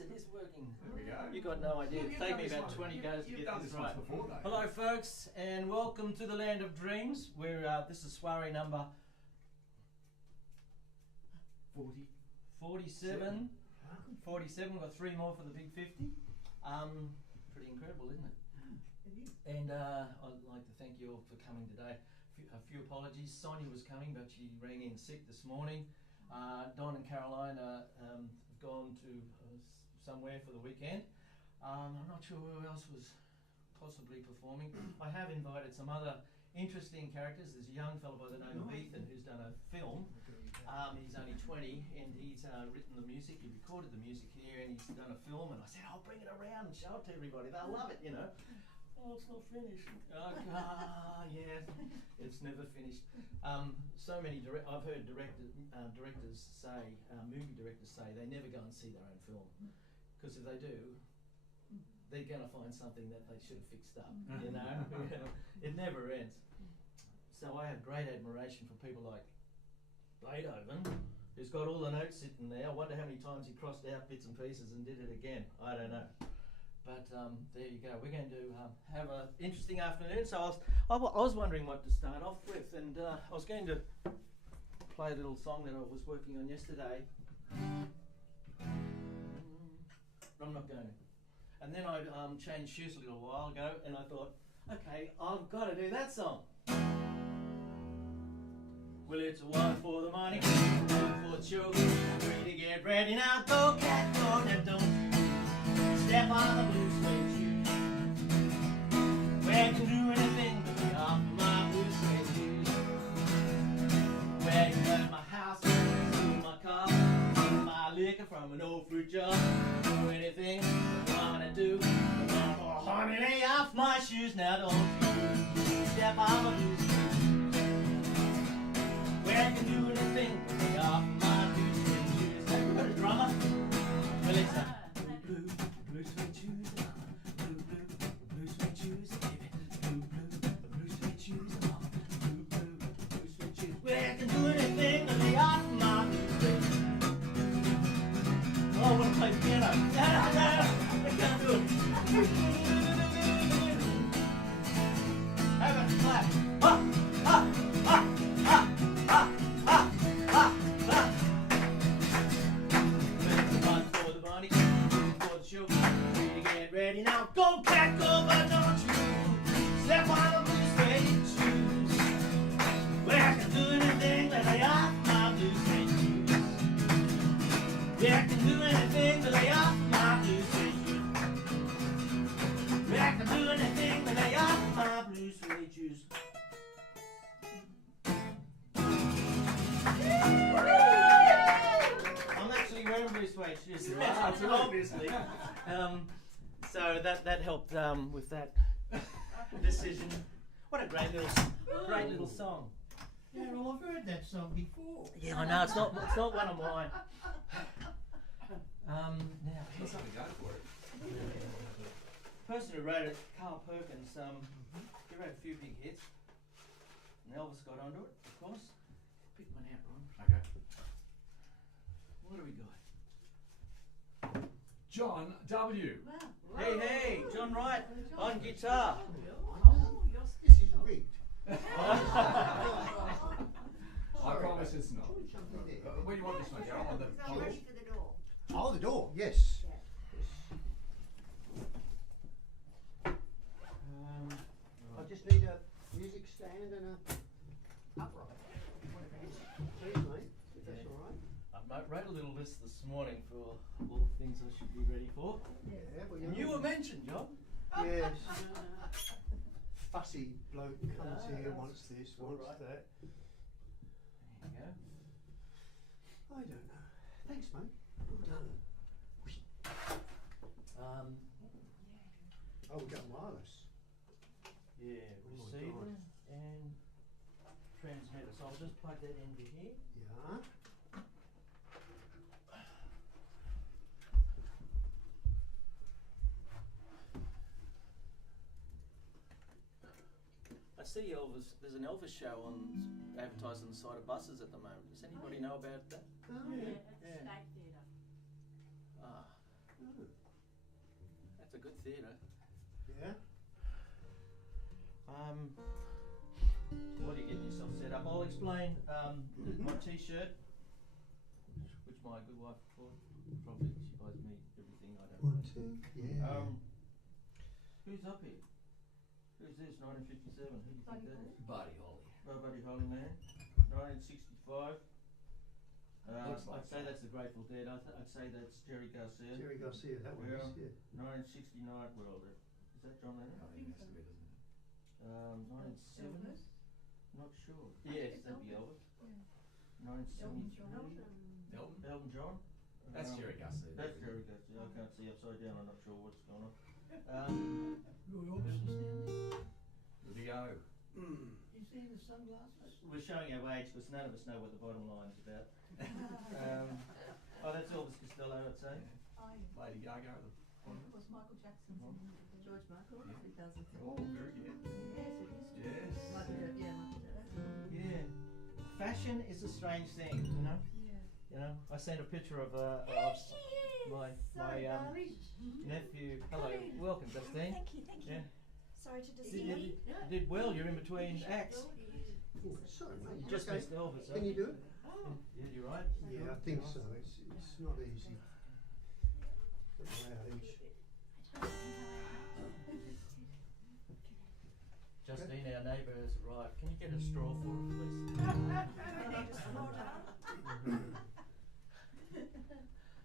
Yes, it is working. There we go. You got no idea. Well, It's taken me about 20 goes to You've get done this this right. once before, though. Hello, folks, and welcome to the Land of Dreams. This is Soiree number 47. 47. We've got 3 more for the big 50. Pretty incredible, isn't it? And I'd like to thank you all for coming today. A few apologies. Sonia was coming, but she rang in sick this morning. Don and Caroline have gone to somewhere for the weekend. I'm not sure who else was possibly performing. I have invited some other interesting characters. There's a young fellow by the name of Ethan who's done a film. He's only 20 and he's written the music. He recorded the music here and he's done a film. And I said, I'll bring it around and show it to everybody. They'll love it, you know. Oh, it's not finished. Yeah, it's never finished. So many I've heard directors say, movie directors say, they never go and see their own film because if they do, they're going to find something that they should have fixed up. You know, it never ends. So I have great admiration for people like Beethoven, who's got all the notes sitting there. I wonder how many times he crossed out bits and pieces and did it again. I don't know. But there you go. We're going to have an interesting afternoon. So I was wondering what to start off with, and I was going to play a little song that I was working on yesterday. I'm not going to. And then I changed shoes a little while ago, and I thought, okay, I've got to do that song. Well, it's one for the money, one for the show. Free to get ready now, go cat, go now, don't. Step on the blue suede shoes. Where I can do anything but be off of my blue suede shoes. Where you got my house, my car, my liquor from an old fruit jar. Do anything I wanna do. Oh, honey, lay off my shoes now, don't you? Step on the blue suede shoes. Where I can do anything but be off of my blue suede shoes. Have you got a drummer? Well, it's a blue suede shoes, blue suede shoes, baby. Blue suede shoes, blue suede shoes. Well, I can do anything to lay off my blue suede shoes. Oh, I want to play piano. I can't do it. How about the clap? Ha, ha, ha, ha, ha, ha, ha, ha. One for the bunny, for the show. Get ready now, go cat, go, but don't you step on the blue suede shoes. Well, I can do anything to lay off my blue suede shoes. Yeah, I can do anything to lay off my blue suede shoes. Yeah, I can do anything to lay off my blue suede shoes. I'm actually wearing blue suede shoes, obviously. So that helped with that decision. What a great little song. Yeah, well, I've heard that song before. Yeah, I know it's not one of mine. Now, Let's have a go for it. the person who wrote it, Carl Perkins, he wrote a few big hits. And Elvis got onto it, of course. Pick one out, Ron. Okay. What do we got? John W. Hey, John Wright on guitar. Oh, this is rigged. I promise it's not. Where do you want this one, Darryl? On the Ready for the door. Oh, the door, yes. I just need a music stand and a upright. Please, mate, if that's all right. I wrote a little list this morning for all the things I should be ready for. Yeah, well, And you were mentioned, John. Yes. Fussy bloke comes here, wants this, wants right. that. There you go. I don't know. Thanks, mate. Well done. Oh, we got wireless. Yeah, Oh my receiver God. and transmitter. So I'll just plug that into here. Yeah. I see Elvis. There's an Elvis show advertised on the side of buses at the moment. Does anybody know about that? Oh, Yeah, yeah. at the Yeah. State Theatre. Ah, That's a good theatre. Yeah. While you're getting yourself set up, I'll explain my t-shirt, which my good wife bought. Probably she buys me everything. I don't. 1, 2, yeah. Who's up here? Who's this? 1957. Who do you think that is? Buddy Holly. Buddy Holly Man. 1965. I'd say that's the Grateful Dead. I'd say that's Jerry Garcia. Jerry Garcia, that one is, yeah. 1969. Well, is that John Lennon? I think it has to be, doesn't it? 1970. Not sure. Yes, that'd be Elvis. Yeah. 1973. Elton John. That's Jerry Garcia. That's Jerry Garcia. I can't see upside down. I'm not sure what's going on. Roy Orbison's down there. The big O. You see the sunglasses? We're showing our age because none of us know what the bottom line's about. That's Elvis Costello, I'd say. Lady Gaga at the bottom. Of course, Michael Jackson from George Michael, 2004. Oh, very good. Yes, it is. Yes. Michael Jackson. Yeah. Fashion is a strange thing, you know. Yeah. You know, I sent a picture of my nephew. Hello, welcome, Justine. Thank you, thank you. Yeah. Sorry to You disturb. did well. You're in between acts. Oh, sorry, mate. Just Okay. missed Elvis. Can you do it? Yeah, you're right. Yeah, I think so. It's not easy. At my age. Justine, our neighbour, has arrived. Can you get a straw for her, please?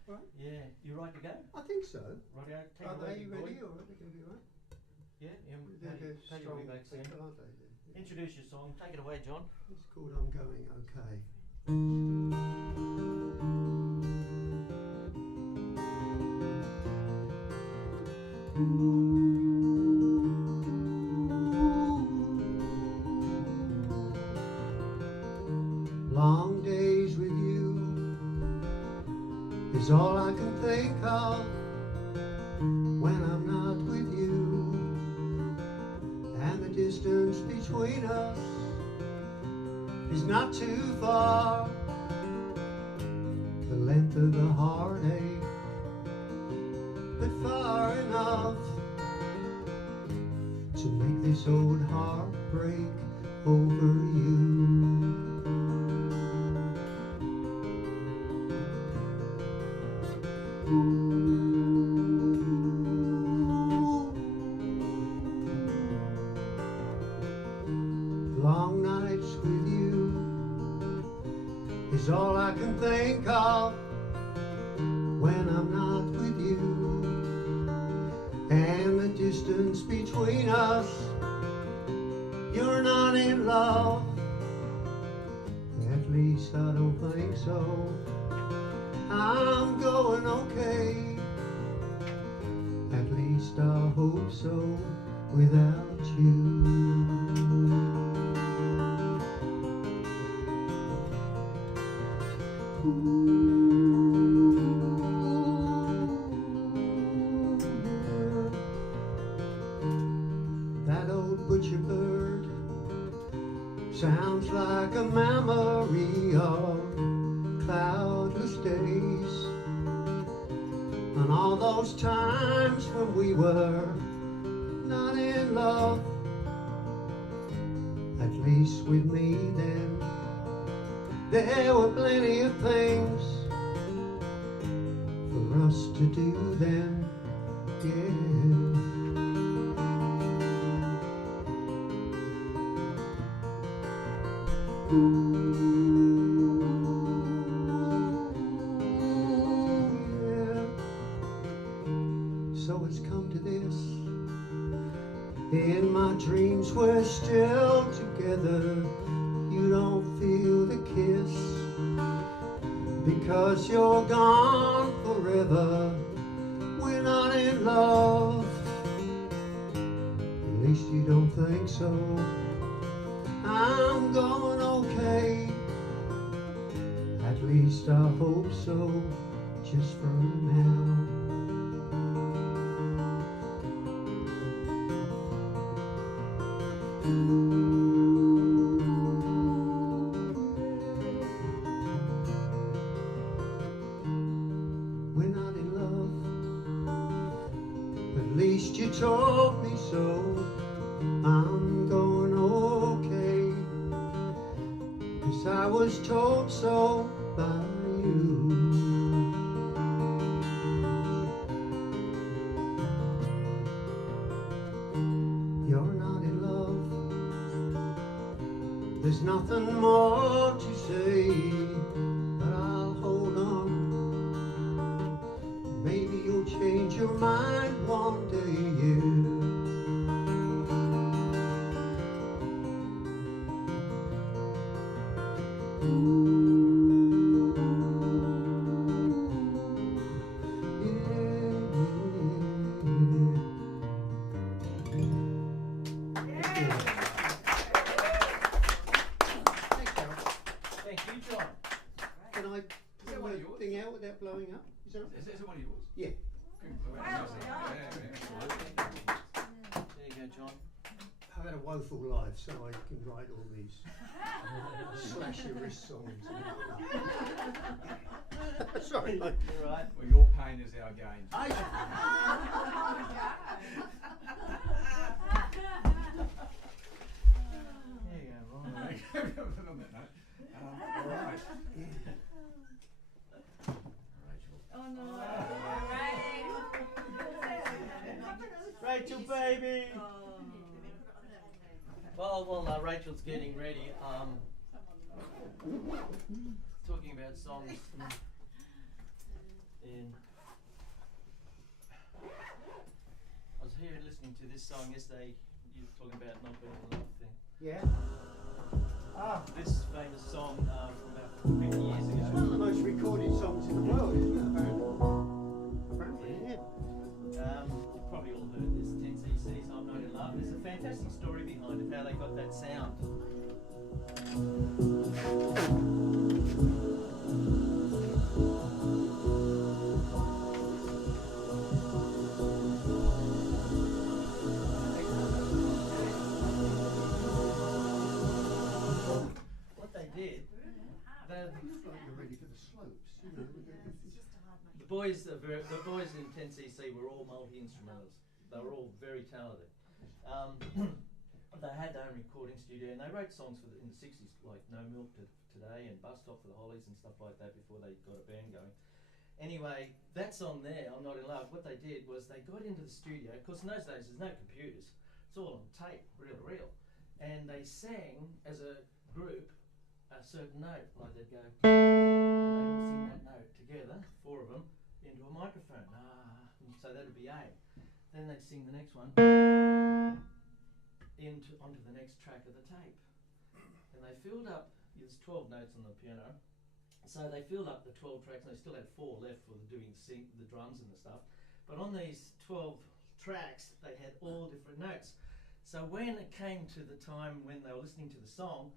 Right. Yeah, you right to go? I think so. Rightio, take Are it away, they big boy. ready or are they going to be right? Yeah, They're Paddy will be strong back soon. people, aren't they? Yeah. Introduce your song. Take it away, John. It's called I'm Going Okay. Long days with you is all I can think of when I'm not with you, and the distance between us is not too far. The length of the heartache, but far enough to make this old heart break over you. Long nights with you is all I can think of when I'm not with you, and the distance between us, you're not in love. At least I don't think so. I'm going okay. At least I hope so without you. That old butcher bird sounds like a memory of cloudless days, and all those times when we were not in love. At least with me then, there were plenty of things for us to do then, yeah. So it's come to this. In my dreams we're still together. You don't feel the kiss because you're gone forever. We're not in love. At least you don't think so. I'm going okay. At least I hope so, just for now. We're not in love. least you told me so. I'm going okay, 'cause I was told so by you. You're not in love, there's nothing more to say, but I'll hold on. Maybe you'll change your mind one day, yeah. Thank you, John. Can I Is that one of yours? thing out without blowing up? Is that Is it one of yours? Yeah. Good. Well done. There you go, John. I've had a woeful life, so I can write all these slash your wrist songs. Sorry, mate. You're right. Well, your pain is our gain. There you go, Ron. On that note, all right. Rachel. Oh no. Rachel, baby. Oh. Well, Rachel's getting ready. Talking about songs. And I was here listening to this song yesterday. You were talking about not being in love thing. Yeah. This famous song from about 50 years It's one of ago. the most recorded songs in the world, isn't it? Apparently, yeah. You've probably all heard this, 10cc's I'm Not In Love. There's a fantastic story behind it, how they got that sound. What they did, You're ready for the slopes, you know. the boys in 10cc were all multi-instrumentalists. They were all very talented. They had their own recording studio and they wrote songs in the 60s like No Milk Today and Bus Stop for the Hollies and stuff like that before they got a band going. Anyway, that song there, I'm Not In Love, what they did was they got into the studio, of course in those days there's no computers, it's all on tape, reel to reel, and they sang as a group a certain note, like they'd go, and they'd all sing that note together, four of them, into a microphone, so that'd be A. Then they'd sing the next one onto the next track of the tape. And they filled up, there's 12 notes on the piano, so they filled up the 12 tracks and they still had 4 left for doing the drums and the stuff. But on these 12 tracks, they had all different notes. So when it came to the time when they were listening to the song,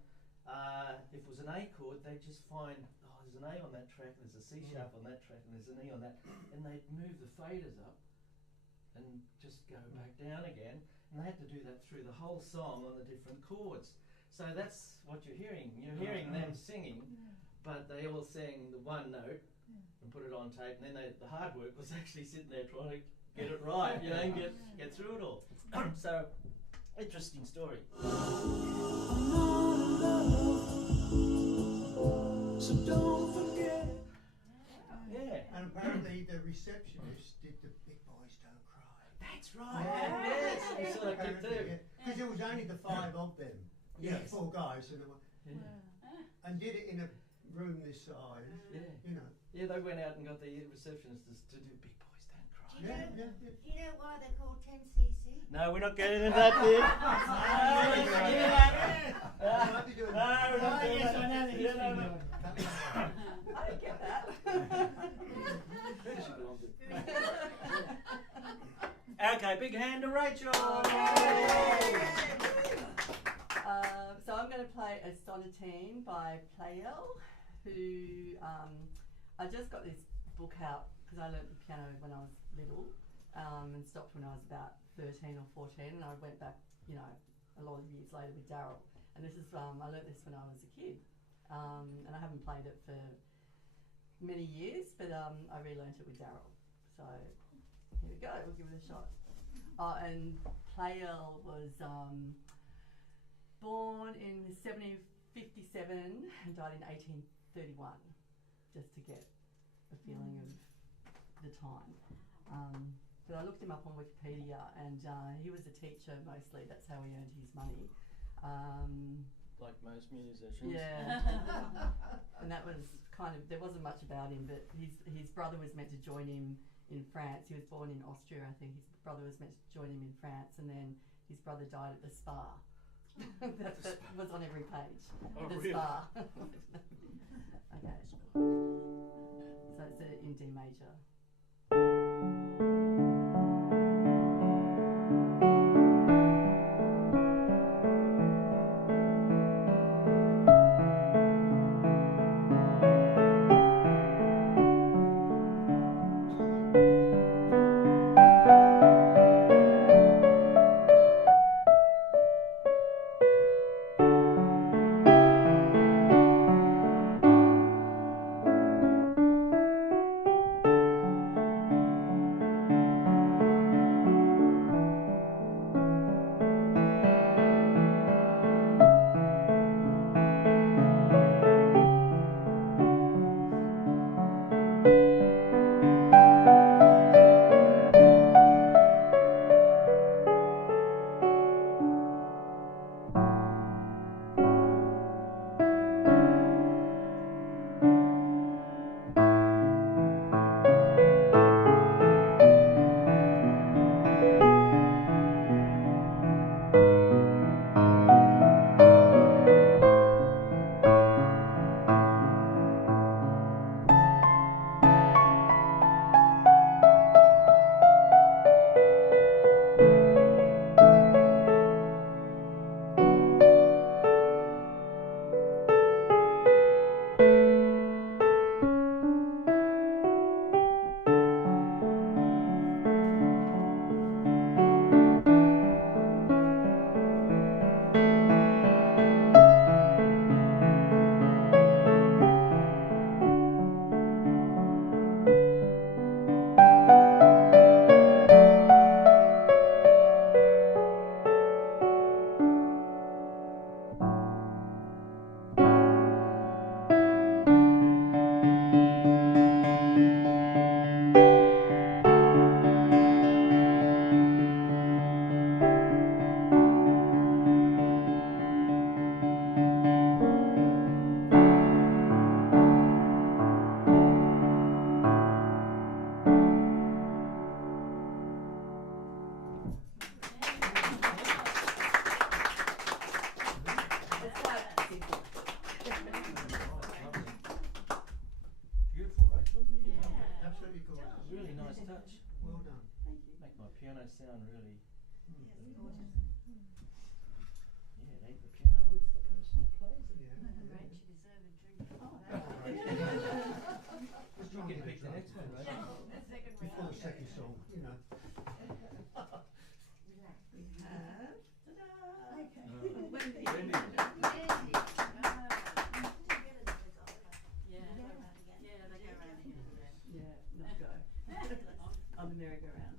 if it was an A chord, they'd just find, there's an A on that track, and there's a C sharp on that track, and there's an E on that, and they'd move the faders up and just go back down again, and they had to do that through the whole song on the different chords. So that's what you're hearing. You're hearing them singing, but they all sang the one note and put it on tape, and then the hard work was actually sitting there trying to get it right, and get through it all. So, interesting story. So don't forget. Yeah. And apparently the receptionist did the Big Boys Don't Cry. That's right. Yes, you saw that clip too. Because it was only the 5 of them. Yes. 4 guys, and did it in a room this size. Yeah. You know. Yeah, they went out and got the receptionist to do Big Boys Don't Cry. Yeah. Do you know why they're called 10cc? No, we're not getting into that bit. Might be doing that. No, we're not doing Yes, that. I know the history. Yeah, no. I didn't get that. Okay, big hand to Rachel. So I'm going to play a sonatine by Playel, who I just got this book out because I learnt the piano when I was little and stopped when I was about 13 or 14, and I went back, a lot of years later with Darryl. And this is I learnt this when I was a kid, and I haven't played it for many years, but I relearnt it with Darryl. So here we go. We'll give it a shot. And Playel was born in 1757 and died in 1831, just to get a feeling of the time. But I looked him up on Wikipedia, and he was a teacher mostly. That's how he earned his money. Like most musicians. Yeah. And that was kind of, there wasn't much about him, but his brother was meant to join him in France. He was born in Austria, I think. His brother was meant to join him in France, and then his brother died at the spa. that was on every page. Oh, the really? spa. Okay. So it's in D major. Beautiful, Rachel. Yeah. Absolutely gorgeous. Really nice touch. Well done. Thank you. Make my piano sound really. Yes, gorgeous. Yeah, it ain't the piano, it's the person who plays it. Yeah. Rach, you deserve a drink. You can pick the next one, Rachel. The second Before round. the second song, you know. We have, ta-da, okay. Wendy. Yeah, they go round again. Yeah, not go. On the merry-go-round.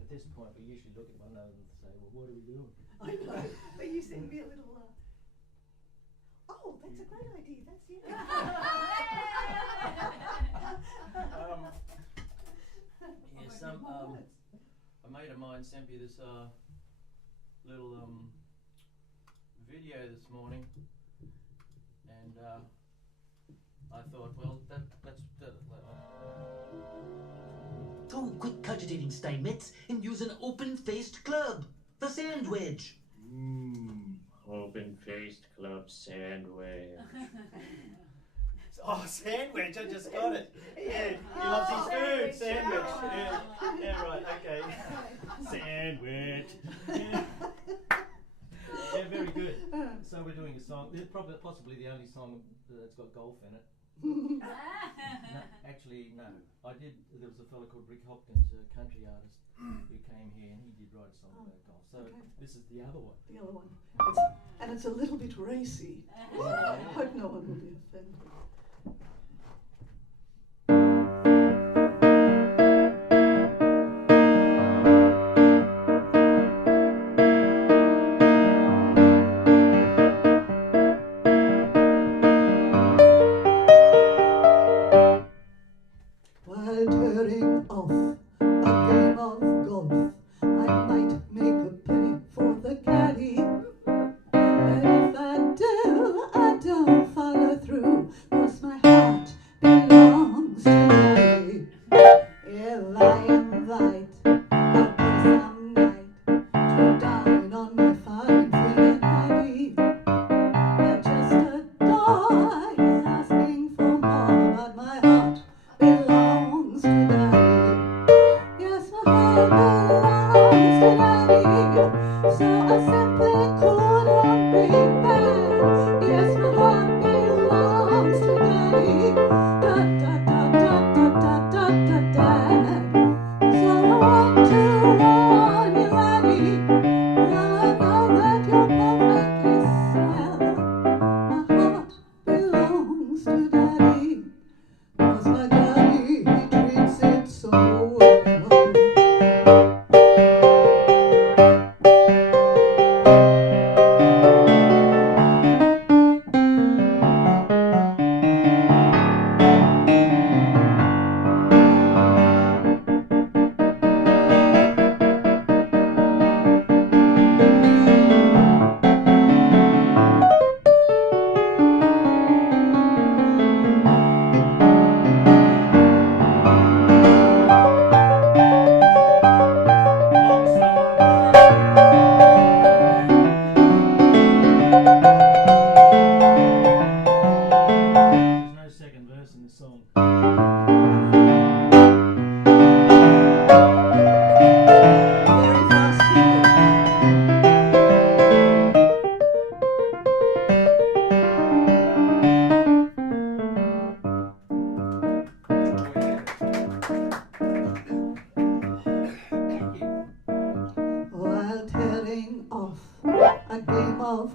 At this point, we usually look at one another and say, well, what are we doing? I know, but you sent me a little, oh, that's a great idea, that's it. A mate of mine sent me this little video this morning, and I thought, well, let's Go quit cogitating, Steinmetz, and use an open-faced club. The sandwich. Open-faced club sandwich. Oh, sandwich! I just got it. Yeah, he loves his food. Sandwich. Yeah, right. Okay. Sandwich. Yeah, very good. So we're doing a song. It's probably possibly the only song that's got golf in it. No, actually, no. There was a fellow called Rick Hopkins, a country artist, who came here and he did write a song about golf. So okay. this is the other one. The other one. And it's a little bit racy. So I hope no one will be offended.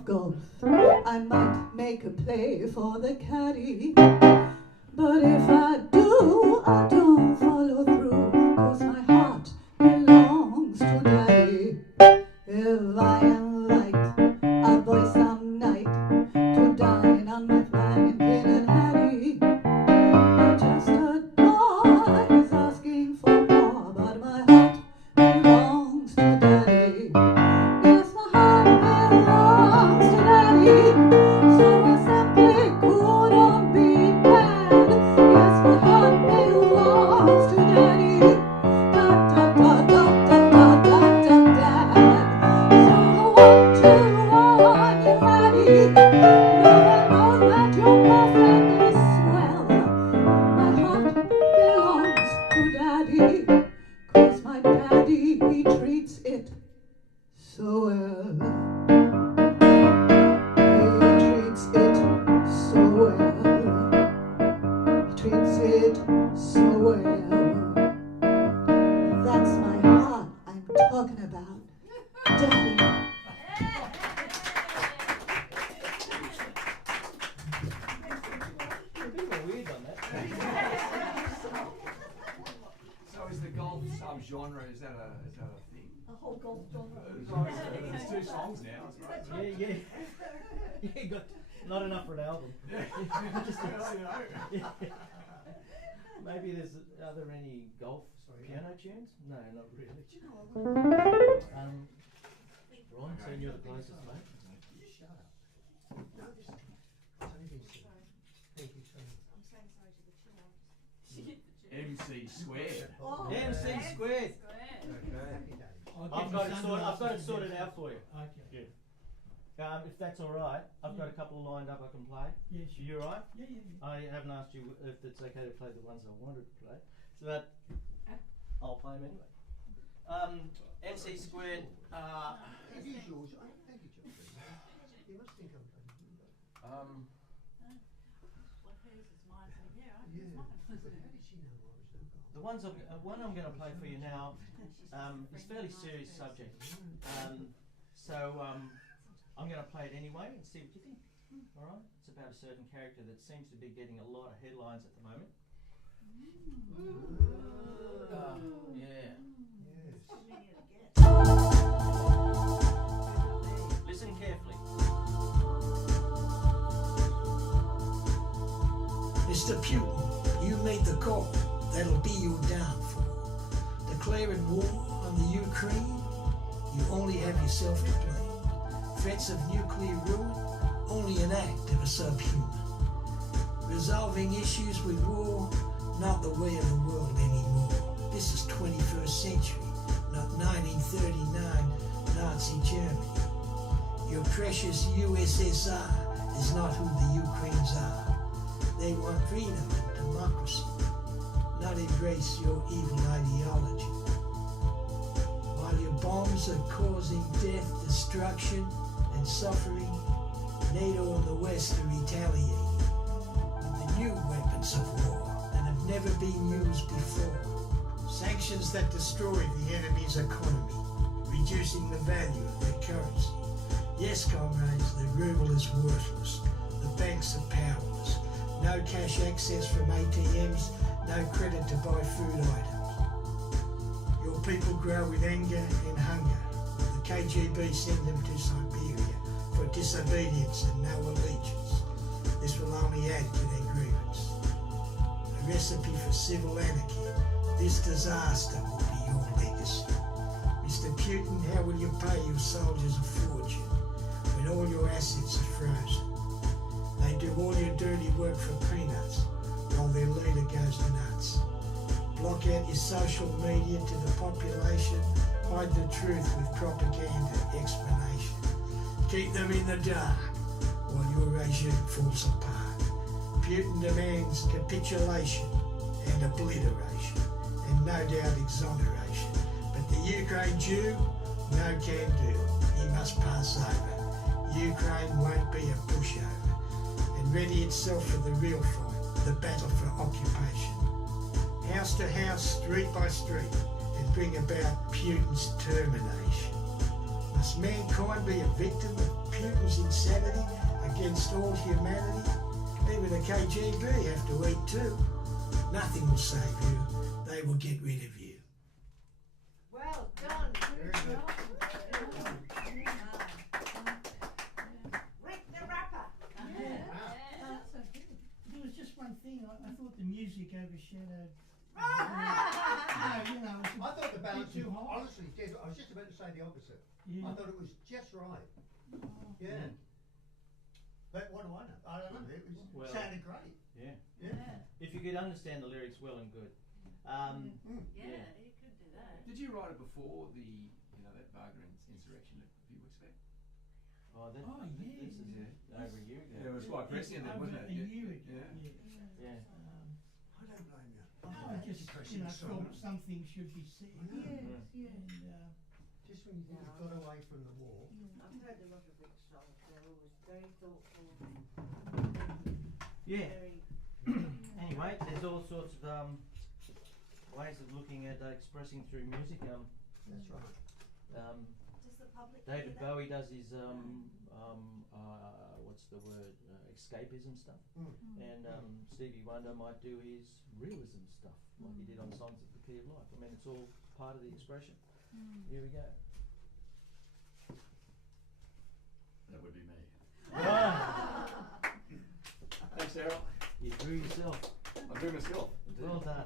golf. I might make a play for the caddy, but if I do, I don't follow through, 'cause my heart belongs to Daddy. If I invite a boy some night to dine on my flying pin and Hattie, just a door is asking for more, but my heart belongs to Daddy. Yes, my heart belongs to Daddy, so I simply couldn't be bad. Yes, my heart belongs to Daddy. Da da da da da da da da Dad. So I want to warn you, Hattie, though I know that you're perfectly swell. My heart belongs to Daddy, 'cause my daddy, he treats it so well. He treats it so well. He treats it so well. That's my heart I'm talking about. Daddy. A bit more weird on that. So is the golf genre, is that a thing? A whole golf genre. There's 2 songs now, it's great. Yeah. You got not enough for an album. Maybe are there any golf piano tunes? No, not really. Ron, so you're the closest, mate. Shut up. No, this is thank you so much. I'm saying sorry to the children. MC squared. Oh, MC squared. Happy days. I've got it sorted out for you. Okay. Yeah. If that's all right, I've got a couple lined up I can play. Yeah, sure. You all right? Yeah. I haven't asked you if it's okay to play the ones I wanted to play, so that I'll play them anyway. MC squared. It is yours. Thank you, John. You must think I'm playing. Well, hers is mine from here, aren't you? Yeah. It's mine. But how did she know I was no golf? The ones one I'm going to play for you now is fairly serious subject. I'm going to play it anyway and see what you think. All right? It's about a certain character that seems to be getting a lot of headlines at the moment. Yeah. Yes. Too many to get. Listen carefully. Mr. Putin, you made the call. That'll be your downfall. Declaring war on the Ukraine, you only have yourself to blame. Threats of nuclear ruin, only an act of a subhuman. Resolving issues with war, not the way of the world anymore. This is 21st century, not 1939 Nazi Germany. Your precious USSR is not who the Ukrainians are. They want freedom and democracy, not embrace your evil ideology. While your bombs are causing death, destruction, and suffering, NATO and the West are retaliating with the new weapons of war that have never been used before. Sanctions that destroy the enemy's economy, reducing the value of their currency. Yes, comrades, the ruble is worthless. The banks are powerless. No cash access from ATMs, no credit to buy food items. Your people grow with anger and hunger. The KGB send them to Siberia for disobedience and no allegiance. This will only add to their grievance. A recipe for civil anarchy. This disaster will be your legacy. Mr. Putin, how will you pay your soldiers a fortune when all your assets are frozen? They do all your dirty work for peanuts while their leader goes nuts. Block out your social media to the population, hide the truth with propaganda explanation. Keep them in the dark while your regime falls apart. Putin demands capitulation and obliteration, and no doubt exoneration. But the Ukraine Jew, no can do. He must pass over. Ukraine won't be a pushover, and ready itself for the real fight, the battle for occupation. House to house, street by street, and bring about Putin's termination. Must mankind be a victim of pupils' insanity against all humanity. Even the KGB have to eat too. Nothing will save you. They will get rid of you. Well done. Very good. Rick the rapper. There was just one thing. I thought the music overshadowed. No, you know, I thought the balance too was, hot. honestly, Des, I was just about to say the opposite. Yeah. I thought it was just right. Yeah. But what do I know? I don't know. It was, Well- sounded great. Yeah. Yeah. If you could understand the lyrics well and good. Yeah, you could do that. Did you write it before that Wagner insurrection a few weeks back? Oh, that, Oh, yeah. this is over a year ago. Yeah, it was quite prescient then, wasn't it? A year ago. Yeah. I don't blame you. I just, felt something should be said. Yes, And, just when you think you've got away from the war. I've heard a lot of Rick's songs. They're always very thoughtful. Yeah. Very. Anyway, there's all sorts of ways of looking at expressing through music. That's right. Does the public David hear that? Bowie does his what's the word, escapism stuff, and Stevie Wonder might do his realism stuff, like he did on Songs of the Key of Life. I mean, it's all part of the expression. Here we go. That would be me. Ah, Thanks, Darryl. you drew yourself. I drew myself. Well done.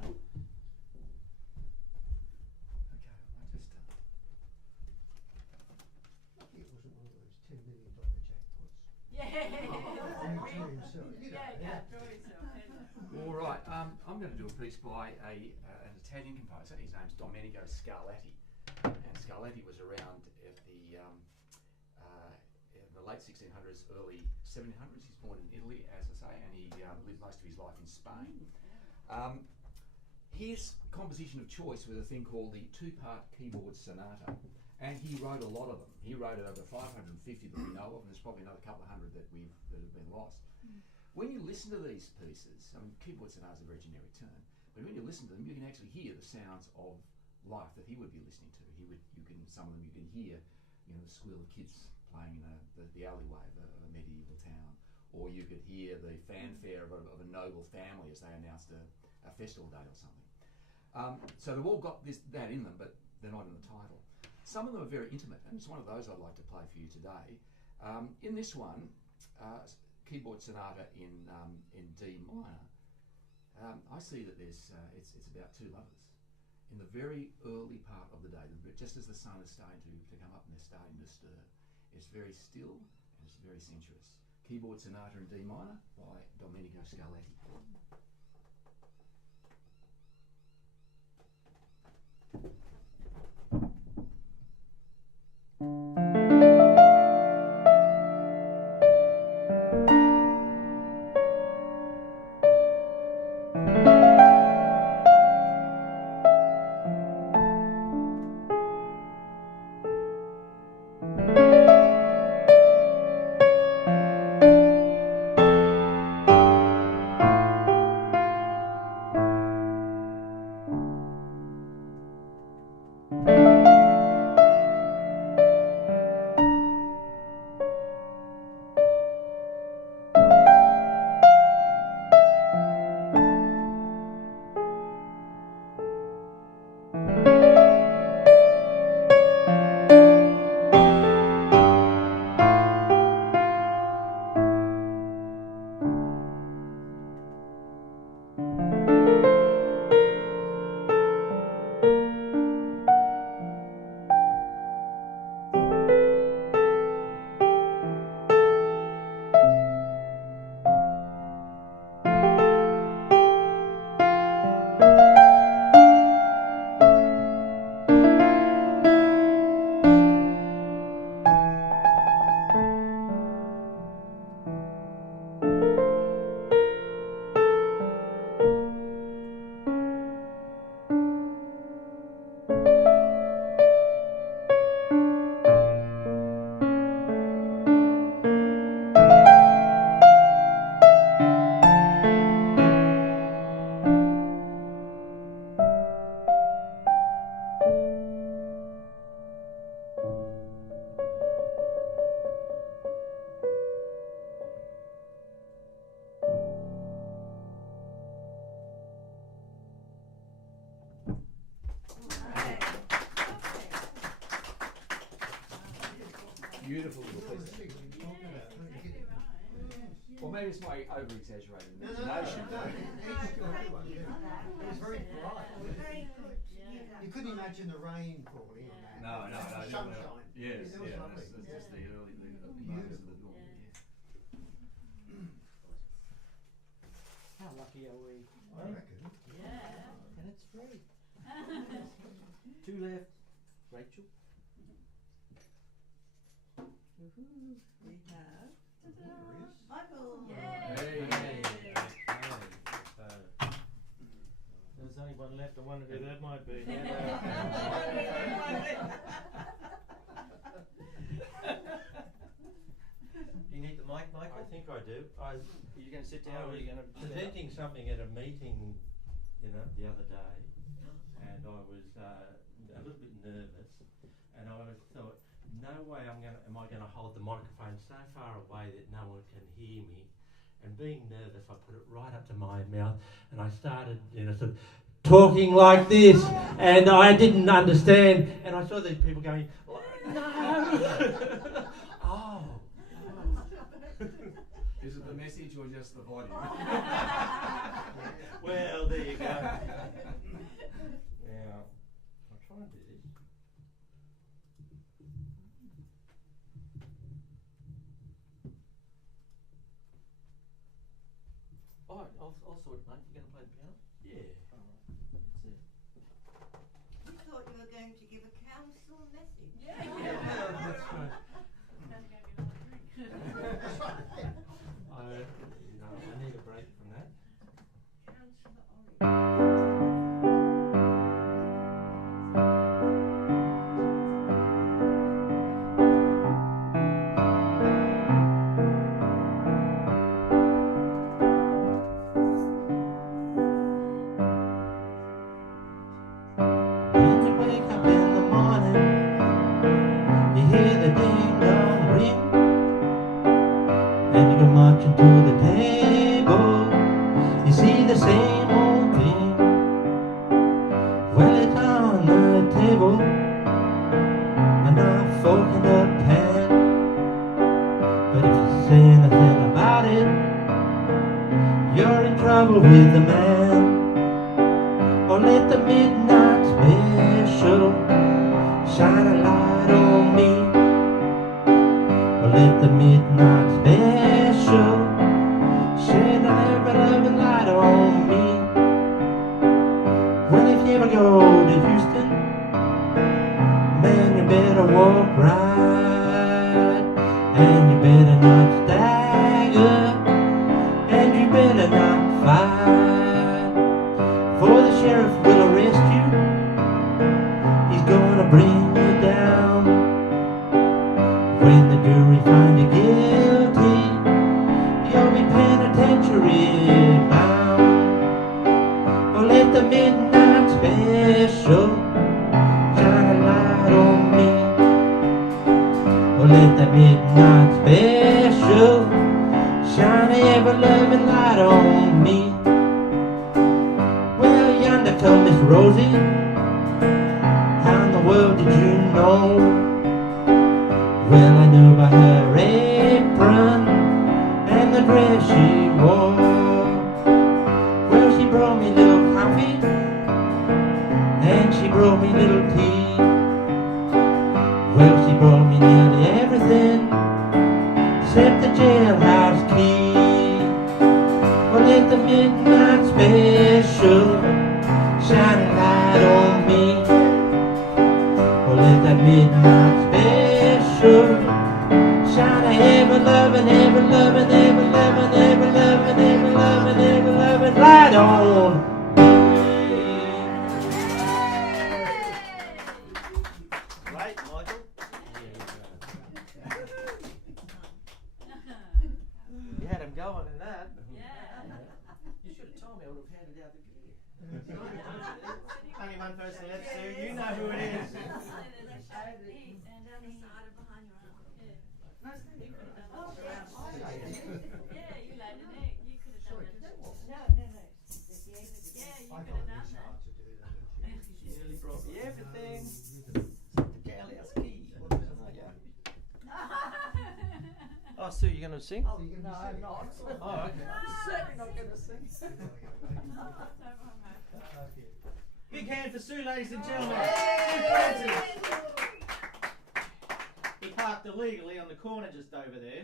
Okay, I might just. Lucky it wasn't one of those $10 million jackpots. Yeah. Himself, you know. Yeah, draw yourself. All right, I'm going to do a piece by an Italian composer. His name's Domenico Scarlatti, and Scarlatti was around at in the late 1600s, early 1700s. He's born in Italy, as I say, and he lived most of his life in Spain. His composition of choice was a thing called the two-part keyboard sonata, and he wrote a lot of them. He wrote over 550 that we know of, and there's probably another couple of hundred that have been lost. When you listen to these pieces, I mean, keyboard sonata is a very generic term, but when you listen to them, you can actually hear the sounds of life that he would be listening to. Some of them you can hear, the squeal of kids playing in the alleyway of a medieval town, or you could hear the fanfare of a noble family as they announced a festival day or something. So they've all got that in them, but they're not in the title. Some of them are very intimate, and it's one of those I'd like to play for you today. In this one, keyboard sonata in D minor, I see that it's about two lovers. In the very early part of the day, just as the sun is starting to come up and they're starting to stir, it's very still and it's very sensuous. Keyboard sonata in D minor by Domenico Scarlatti. beautiful little piece. Or maybe it's my over-exaggerated imagination. It was very bright. You couldn't imagine the rain falling on that. No. Sunshine. Yes, It was lovely. That's just the early moments of the dawn. How lucky are we? I reckon. Yeah. And it's free. Two left. Rachel. We have Michael. There's only one left. I wonder who that might be. Do you need the mic, Michael? I think I do. Are you going to sit down or are you going to presenting something at a meeting, the other day, and I was a little bit nervous, and I thought, no way am I going to hold the microphone so far away that no one can hear me. And being nervous, I put it right up to my mouth, and I started, sort of talking like this, and I didn't understand, and I saw these people going, oh, no. Oh. Is it the message or just the volume? Well, there you go. Now, I'll try and do this. Oh, I'll sort it, mate. You going to play the piano? Yeah. That's it. You thought you were going to give a council message. Yeah, that's right. I need a break from that. When you wake up in the morning, you hear the ding-dong ring, and you go marching to the table. You see the same old thing. Well, it's on the table, a knife, fork, and a pan. But if you say anything about it, you're in trouble with the man. Or let the midnight special shine a light on me. Or let the midnight special shine a loving light on me. Well, if you ever go to Houston, man, you better walk right, and you better not stagger, and you better not fight. For the sheriff will arrest you, he's gonna bring you down. When the jury find you guilty, you'll be penitentiary bound. Oh, let the midnight special shine a light on me. Oh, let the midnight special shine a ever-loving light on me. Yonder come Miss Rosie, how in the world did you know? Well, I knew by her apron and the dress she wore. Well, she brought me little coffee and she brought me little tea. Well, she brought me nearly everything except the jailhouse key. Well, let the midnight special shine a light on me. Oh, let that midnight special shine a ever-loving, ever-loving, ever-loving, ever-loving, ever-loving, ever-loving light on me. Great, Michael. You had him going in that. You should have told me. I would have handed out the gear. Only one person left, Sue. You know who it is. She nearly brought me everything. The jailhouse key. Oh, Sue, you going to sing? Oh, you're going to No, be I'm singing. not. Excellent. Oh, okay. I'm certainly not going to sing. Okay. Big hand for Sue, ladies and gentlemen. Sue Francis. We parked illegally on the corner just over there.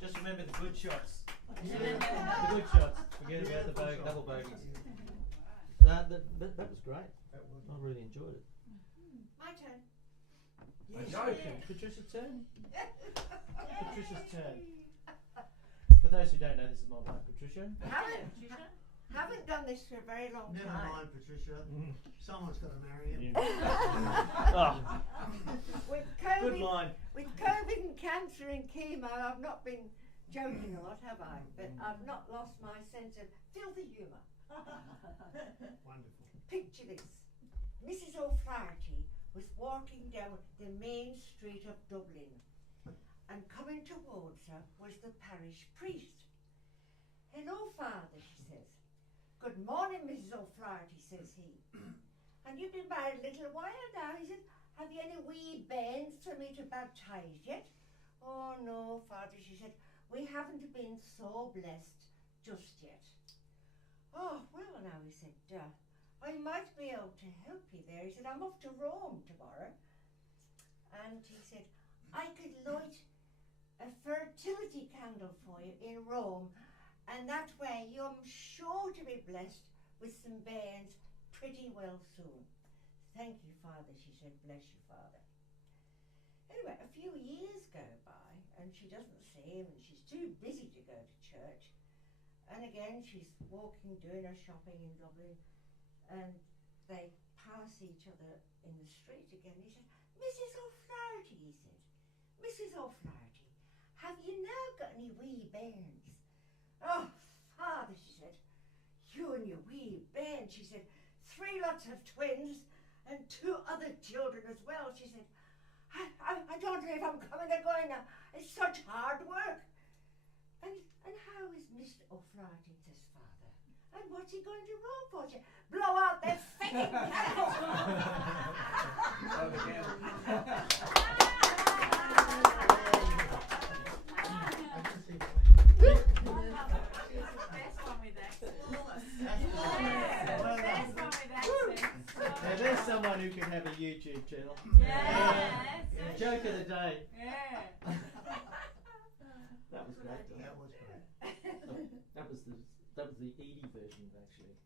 Just remember the good shots. The good shots. Forget about the double bogeys. That was great. I really enjoyed it. My turn. Yes, Patricia's turn. Patricia's turn. For those who don't know, this is my wife, Patricia. Haven't done this for a very long Never time. mind, Patricia. Someone's got to marry him. Oh, With good COVID, line. with COVID and cancer and chemo, I've not been joking a lot, have I? But I've not lost my sense of filthy humour. Wonderful. Picture this. Mrs. O'Flaherty was walking down the main street of Dublin, and coming towards her was the parish priest. "Hello, Father," she says. "Good morning, Mrs. O'Flaherty," says he. "And you've been married a little while now," he said. "Have you any wee bairns for me to baptise yet?" "Oh no, Father," she said. "We haven't been so blessed just yet." "Oh, well now," he said, "I might be able to help you there." He said, "I'm off to Rome tomorrow." And he said, "I could light a fertility candle for you in Rome, and that way you're sure to be blessed with some bairns pretty well soon." "Thank you, Father," she said. "Bless you, Father." Anyway, a few years go by, and she doesn't see him, and she's too busy to go to church. And again, she's walking, doing her shopping in Dublin, and they pass each other in the street again. He said, "Mrs. O'Flaherty," he said. "Mrs. O'Flaherty, have you now got any wee bairns? Oh, father, she said, you and your wee bairns, she said, 3 lots of twins and 2 other children as well, she said. I don't know if I'm coming or going now. It's such hard work. And how is Mr. O'Flaherty, says father? And what's he going to roll for? She, blow out their feckin' candles. Blow the candle. Now there's someone who can have a YouTube channel. Joke of the day. That was great. That was great. That was the Edie version actually.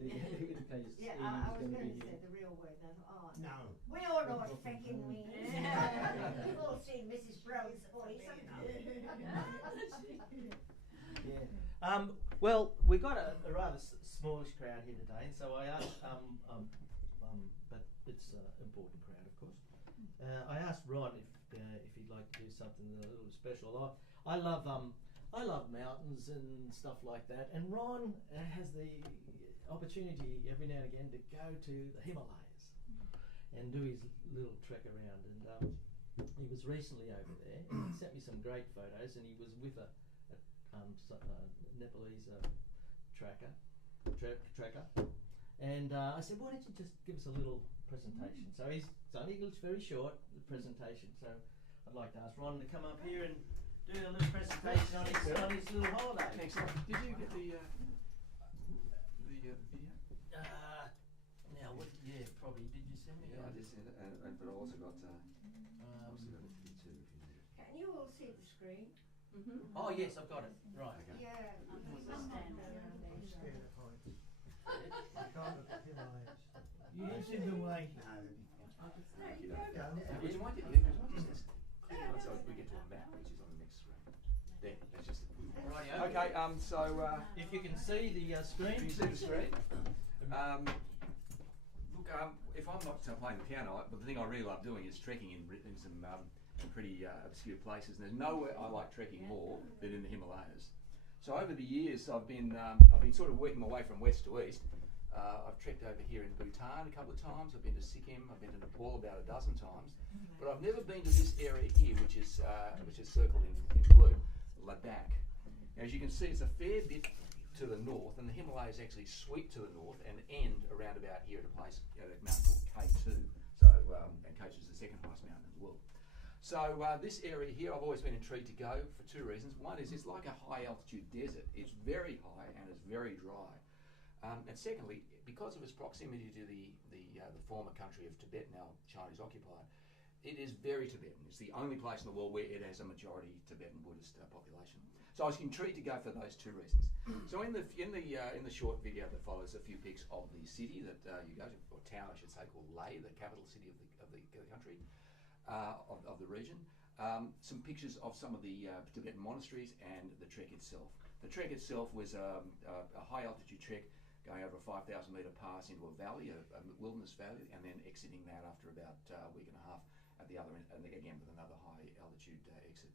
In case Yeah, Edie I was was going to going be to say here. the real word. Oh, No. we all know what feckin' means. We've all seen Mrs. Brown's voice. Yeah. Well, we got a rather smallish crowd here today, and so I asked, but it's an important crowd, of course. I asked Ron if he'd like to do something a little special. I love mountains and stuff like that, and Ron has the opportunity every now and again to go to the Himalayas and do his little trek around. And he was recently over there, and he sent me some great photos. And he was with a Nepalese tracker, and I said, why don't you just give us a little presentation? So it's only very short, the presentation. So I'd like to ask Ron to come up here and do a little presentation on his little holiday. Excellent. Did you get the video? Now, probably. Did you send me? Yeah, I just sent it, but I also got it for you too if you need it. Can you all see the screen? Oh yes, I've got it. Right. Okay. Yeah. I'm scared of heights. I can't look at Himalayas. Yes, in the way. No. Would you mind getting so we get to a map, which is on the next screen. There, that's just Right. okay. So If you can see the screen. can you see the screen? Look, if I'm not playing the piano, but the thing I really love doing is trekking in some pretty obscure places. And there's nowhere I like trekking more than in the Himalayas. So over the years, I've been sort of working my way from west to east. I've trekked over here in Bhutan a couple of times. I've been to Sikkim. I've been to Nepal about a dozen times. But I've never been to this area here, which is circled in blue, Ladakh. Now, as you can see, it's a fair bit to the north, and the Himalayas actually sweep to the north and end around about here at a place at a mountain called K2. So, and K2 is the second highest mountain in the world. So this area here, I've always been intrigued to go for 2 reasons. One is it's like a high altitude desert. It's very high and it's very dry. And secondly, because of its proximity to the former country of Tibet, now Chinese occupied, it is very Tibetan. It's the only place in the world where it has a majority Tibetan Buddhist population. So I was intrigued to go for those 2 reasons. So in the short video that follows, a few pics of the city that you go to, or town I should say, called Leh, the capital city of the country, of the region. Some pictures of some of the Tibetan monasteries and the trek itself. The trek itself was a high altitude trek going over a 5,000 metre pass into a valley, a wilderness valley, and then exiting that after about a week and a half at the other end, and again with another high altitude exit.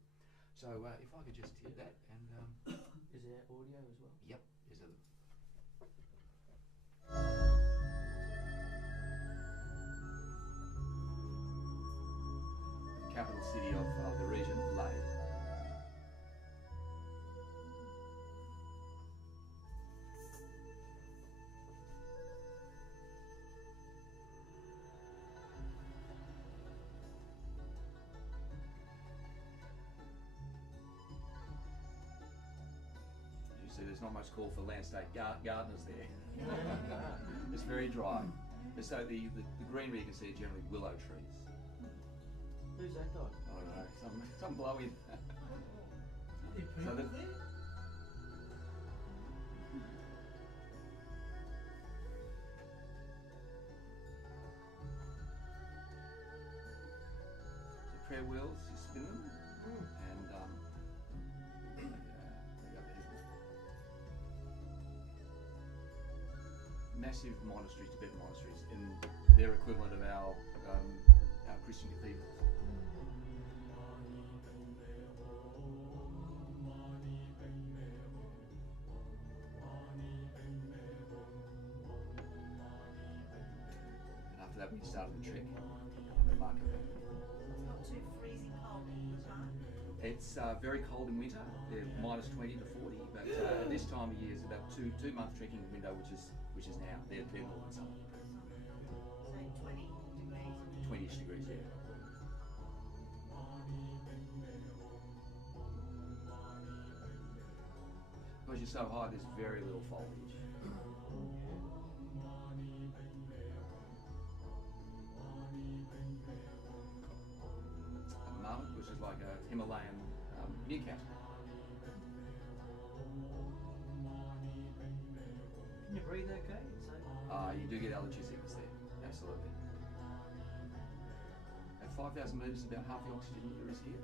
So if I could just hear that, and Is there audio as well? yep, is it? The capital city of the region, Leh. See, there's not much call for landscape gardeners there. It's very dry. And so the greenery you can see are generally willow trees. Who's that guy? I don't know, some blowing. So the, prayer wheels, you spin them, and they go massive monasteries, Tibetan monasteries, in their equivalent of our Christian cathedrals. that when you started the trek. And the marker band. It's not too freezing cold all the time. It's very cold in winter. They're minus 20 to 40, but this time of year is about two-month trekking window, which is now. They're northern summer. So 20 degrees. 20-ish degrees, yeah. Because you're so high, there's very little foliage. A marmot, which is like a Himalayan meerkat. Can you breathe okay? You do get allergy sickness there, absolutely. At 5,000 metres, about half the oxygen there is here.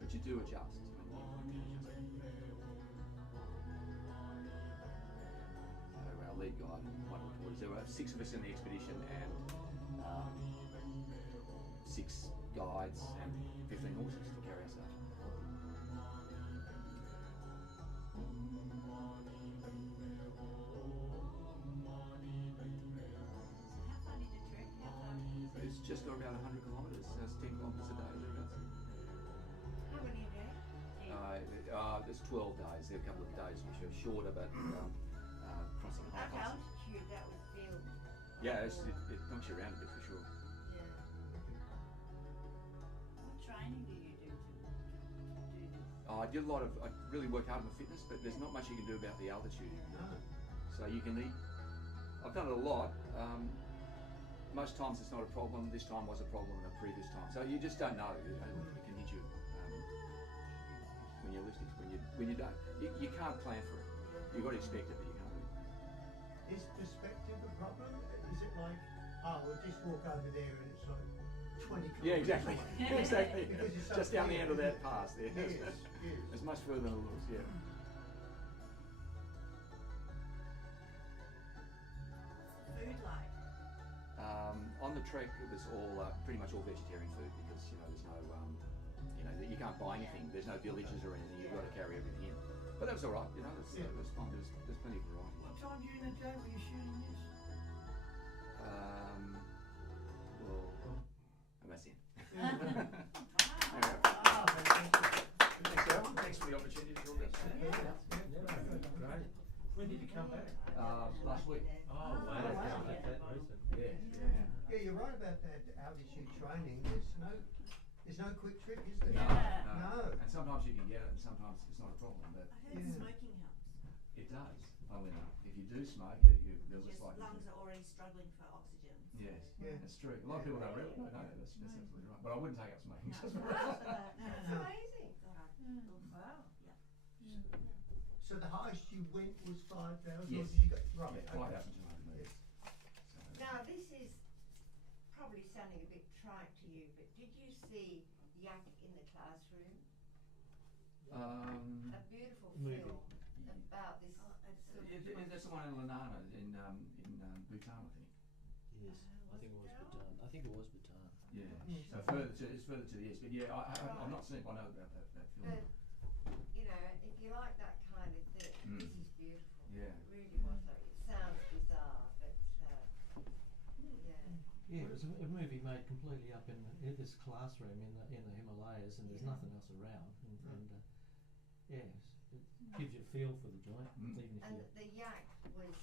But you do adjust. So our lead guide and one reporter, there were 6 of us in the expedition and 6 guides and 15 horses to carry us up. It's just around 100 kilometres, that's 10 kilometres a day, thereabouts. How many a day? There's 12 days, there are a couple of days which are shorter, but crossing high At passes. altitude, that would feel. Yeah, it knocks you around a bit for sure. Yeah. What training do you do to do this? I really work hard on the fitness, but there's not much you can do about the altitude. So you can eat, I've done it a lot. Most times it's not a problem. This time was a problem in a previous time. So you just don't know. It can hit you when you're listening. When you don't, you can't plan for it. You've got to expect it, but you can't. Is perspective a problem? Is it like, oh, we'll just walk over there and it's like 20 kilometres Yeah, exactly. away? Exactly. Because it's so Just down the clear, end of isn't that it? pass there. Yes, yes. It's much further than it looks. Yeah. What's the food like? On the trek, it was all pretty much all vegetarian food because there's no you can't buy anything. There's no villages or anything. You've got to carry everything in. But that was all right. It was fun. There's plenty of variety. What time during the day were you shooting this? Well, and that's it. Thanks, Darryl. Thanks for the opportunity to talk about that. Great. When did you come back? Last week. Oh, wow. That's that recent. Yeah. Yeah, you're right about that altitude training. There's no quick trip, is there? No. And sometimes you can get it, and sometimes it's not a problem. But I heard smoking helps. it does. Funnily enough, if you do smoke, they're less Your likely. lungs are already struggling for oxygen. Yes, Yeah. that's true. A lot of people don't really know that. That's absolutely right. But I wouldn't take up smoking. That's amazing. Wow. So the highest you went was 5,000? Yes. Or did you go, right, Yeah, okay. 5,200 metres. So, Now, this is probably sounding a bit trite to you, but did you see Yak in the Classroom? A beautiful Movie. film about this sort of that's the one in Lanana in Bhutan, I think. Yes, I think it was Bhutan. I think it was Bhutan. Yeah. So it's further to the east, but yeah, I'm not seeing. I know about that film. But, if you like that kind of thing, this is beautiful. Yeah. It really was. Like, it sounds bizarre, but Yeah, it was a movie made completely up in this classroom in the Himalayas, and there's nothing else around, and it gives you a feel for the joint, even if And you. the Yak was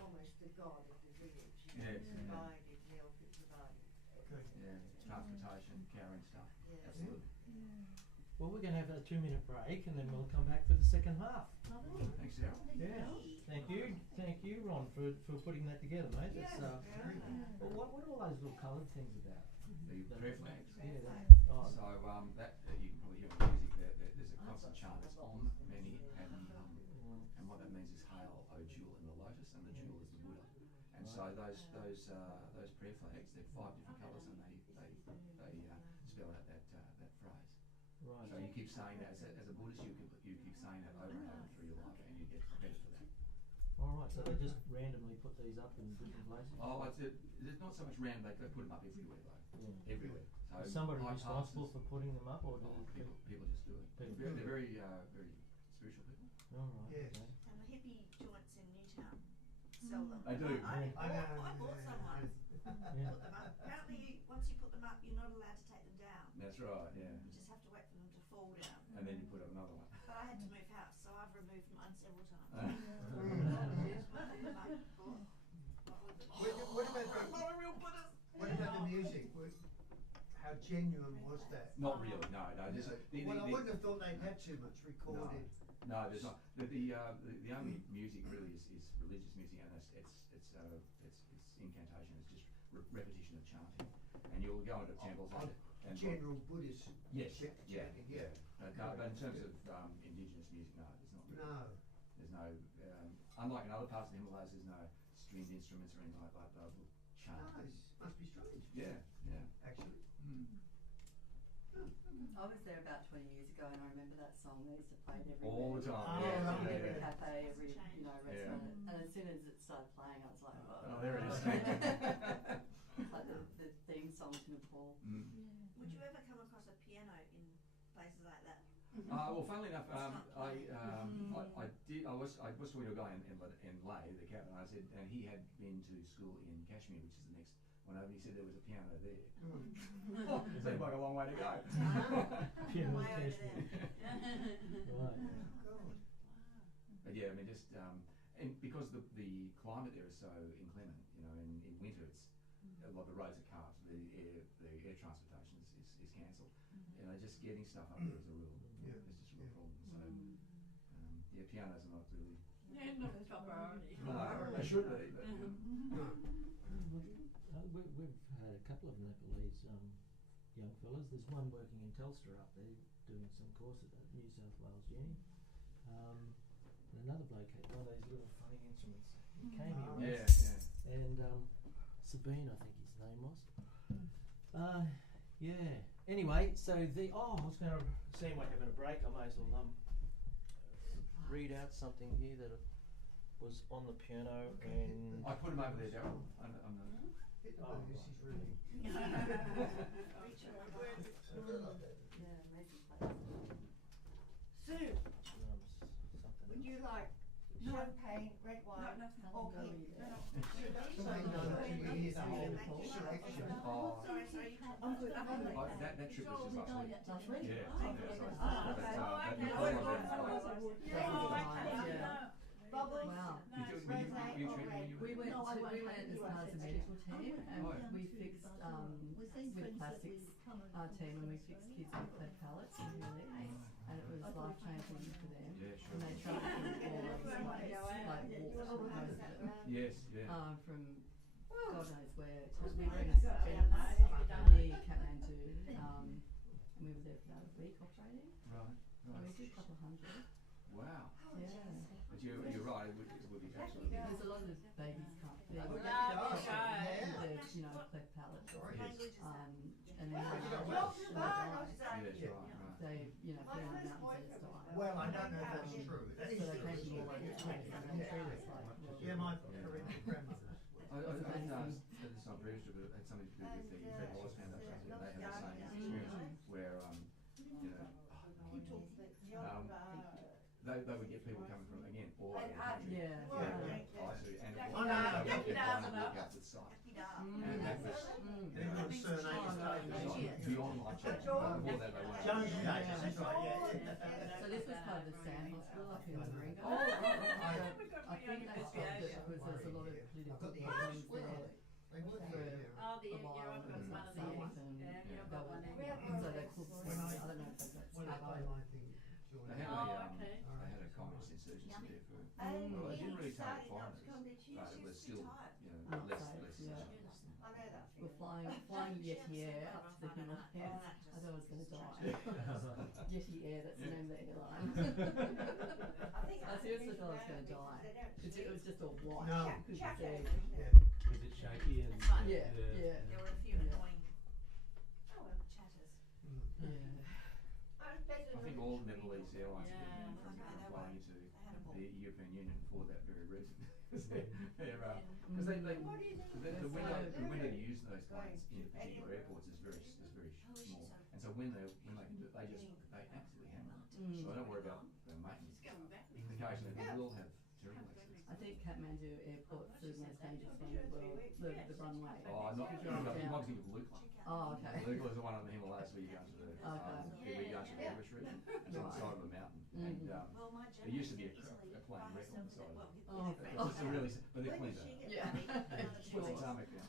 almost the god of the village. Yes. It provided milk, it provided everything. Yeah, transportation, carrying stuff. Yeah. Absolutely. Well, we're going to have a 2-minute break, and then we'll come back for the second half. Thanks, Darryl. Yeah. Thank you, Ron, for putting that together, mate. That's, well, what are all those little coloured things about? The prayer flags. Yeah. So that you can probably hear in the music. There's a constant chant. It's Om, Mani, and what that means is Hail, O Jewel in the lotus, and the jewel is the Buddha. And so those prayer flags, they're 5 different colours, and they spell out that phrase. Right. So you keep saying that as a Buddhist, you keep saying that over and over through your life, and you get better for that. All right. So they just randomly put these up in different places. Oh, there's not so much random. They put them up everywhere though. Yeah. Everywhere. So Is somebody high responsible passes, for putting them up, or do people just do it. People They're very spiritual people. All right. Yes. Okay. And the hippie joints in Newtown. sell them. They do. I know. bought some once. Yeah. Put them up. Apparently, once you put them up, you're not allowed to take them down. That's right, yeah. You just have to wait for them to fall down. And then you put up another one. But I had to move house, so I've removed mine several times. What about the music? How genuine was that? Not really, no. There's Well, I wouldn't have thought they'd had too much recorded. No, there's not. The only music really is religious music, and it's incantation. It's just repetition of chanting. And you'll go into temples and General Buddhist. Yes, chanting, yeah. But in terms of indigenous music, no, there's not. No. There's no. Unlike in other parts of the Himalayas, there's no stringed instruments or anything like that. They'll chant. Nice. Must be strange. Yeah. Actually. I was there about 20 years ago, and I remember that song. They used to play it everywhere. All the time. Every cafe, every restaurant. And as soon as it started playing, I was like, Oh, there it is. Like the theme song to Nepal. Would you ever come across a piano in places like that? Well, funnily enough, I did. I was talking to a guy in Leh, the captain. I said, and he had been to school in Kashmir, which is the next one over. He said there was a piano there. Seemed like a long way to go. Piano Way over Kashmir. there. Right. But yeah, I mean, just and because the climate there is so inclement, in winter it's a lot of the roads are carved, the air transportation is cancelled. Just getting stuff up there is a real it's just a real problem. So pianos are not really. Yeah, not the top priority. No, they should be. But, We've had a couple of Nepalese young fellas. There's one working in Telstra up there doing some course at the New South Wales Uni. And another bloke had one of those little funny instruments. He came here once. And Sabine, I think his name was. Anyway, so I was going to, seeing we're having a break, I may as well read out something here that was on the piano. And I put him over there, Darryl. Sue, would you like champagne, red wine, or pink? That trip was just last week. Wow. We went as part of the medical team, and we fixed with a plastics team, and we fixed kids with cleft palates and legs, and it was life changing for them. And they travelled from all over the place, like walked most of them. From God knows where. We were in a fence near Kathmandu, and we were there for about a week operating. Right. So we did a couple of hundred. Wow. Yeah. But you're right. It would be absolutely. There's a lot of babies can't feed. With cleft palate. And then they die. They, feed on the mountains and just die. Well, I don't know if that's true. So they came from all over the place, and they treat us like. My grandmother. I done this on previous, but it had something to do with the Fred Wallace Foundation. They had the same experience where, they would get people coming from, again, all over the country. And they would get blind and look out with sight. And that was beyond my check. Before that, they weren't. So this was part of the Sand Hospital up in Warringah. I think they stopped it because there's a lot of political problems there. For a while, and it was unsafe, and so they could, I don't know if that's They had a communist insurgency there for. Well, they didn't really target foreigners, but it was still, less. We're flying Yeti Air up to the Himalayas. I thought I was going to die. Yeti Air, that's the name of the airline. I seriously thought I was going to die. It was just all white. Was it shaky? And yeah. There were a few annoying chatters. I think all Nepalese airlines have been flying into the European Union for that very reason. Because the window to use those planes in particular airports is very small, and so when they can do it, they absolutely hammer it. So I don't worry about the maintenance. Occasionally we will have terrible accidents. I think Kathmandu Airport fun way. Oh, not Because you're on you down. might think of Luke. Oh, okay. Luke is the one on the Himalayas where you go to the where you go to the river tree. It's on the side of a mountain, and there used to be a playing record on the side of it. Oh, It's a really, but they're cleaned up. yeah. What's the tarmac now?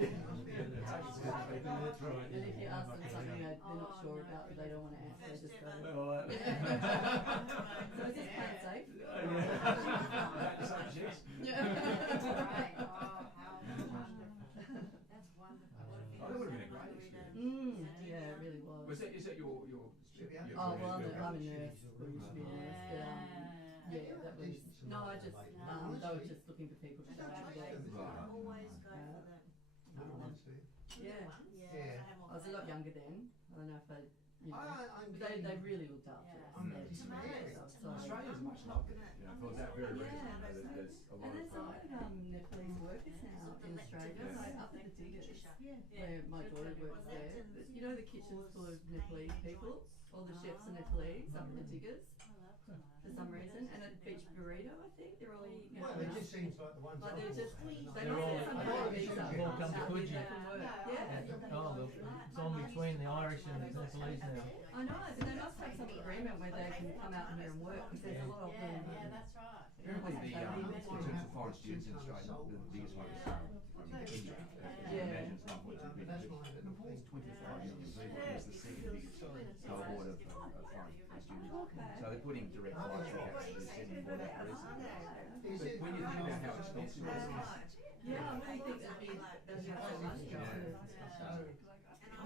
That's right. And if you ask them something they're not sure about, but they don't want to answer, they just go. So is this plan safe? Yeah. Right. Oh, how wonderful. That's wonderful. Oh, that would have been a great experience. Yeah, it really was. Is that your Oh, well, I'm a nurse. We used to be a nurse, but yeah, that was. No, I just they were just looking for people to show up there. Always go for them. Yeah. I was a lot younger then. I don't know if they, you know, they really looked after us. Australia's much loved it. You know, for that very reason. There's a lot And there's a of. lot of Nepalese workers now in Australia, like up at the diggers, where my daughter works there. But you know the kitchen's full of Nepalese people? All the chefs are Nepalese up at the diggers for some reason. And at Beach Burrito, I think, they're all Well, it just seems like the ones like I've they're just, got. they must have some kind of visa. all come to out Coogee. there from work. Yeah. Oh, well, it's on between the Irish and the Nepalese now. I know, but they must have some agreement where they can come out here and work, because there's a lot of them. Yeah, that's right. Apparently, in terms of foreign students in Australia, the biggest one is from Kenya. Imagine it's 1.2 billion. Nepal's 25 million people. It's the second biggest cohort of foreign students. So they're putting direct flights from Capital to Sydney for that reason. But when you think about how expensive it is, Yeah, I really think that'd be so much to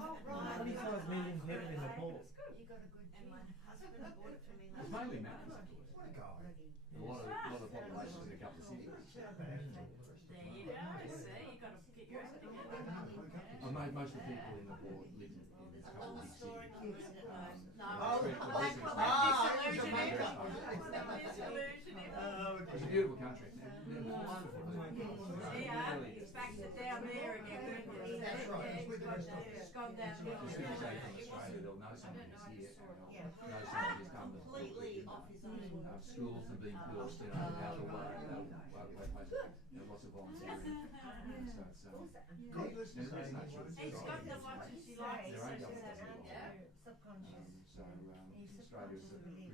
Oh, right. 25 million people in Nepal. You got a good and my husband bought it for me it's last mainly mountains, of course. What a guy. A lot of the population is in a couple of cities. There you go. See, you got to get your act together. Most of the people in Nepal live in a couple of big cities. It's a beautiful country. It's back to down there again. That's right. It's gone down Just because they from Australia, they'll know somebody who's here, and they'll know somebody who's come to completely off his own. schools have been built, you know, how to work, lots of volunteering. So it's, Needless to say, He's got the much as he likes. there ain't So governments as well. Subconscious. Australia is a pretty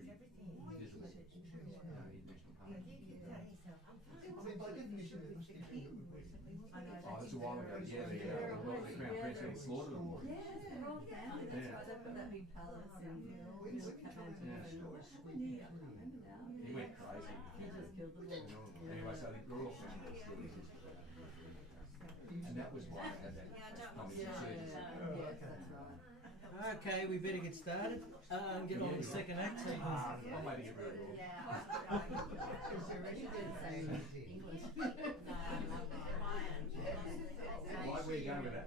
visible, international park. I mean, by definition, it must be true that we Oh, that's a while ago. Yeah, the Crown Prince getting slaughtered. Yeah, they're all family, that's right, they've got that big palace in Kathmandu. I can't remember now. He went crazy. He just killed them all. Anyway, so the royal family still exists around. And that was why I had that conversation. Yes, that's right. Okay, we better get started. Get on the second act. So you can I'm waiting to get rid of it all. She did say English. Why were you going with that?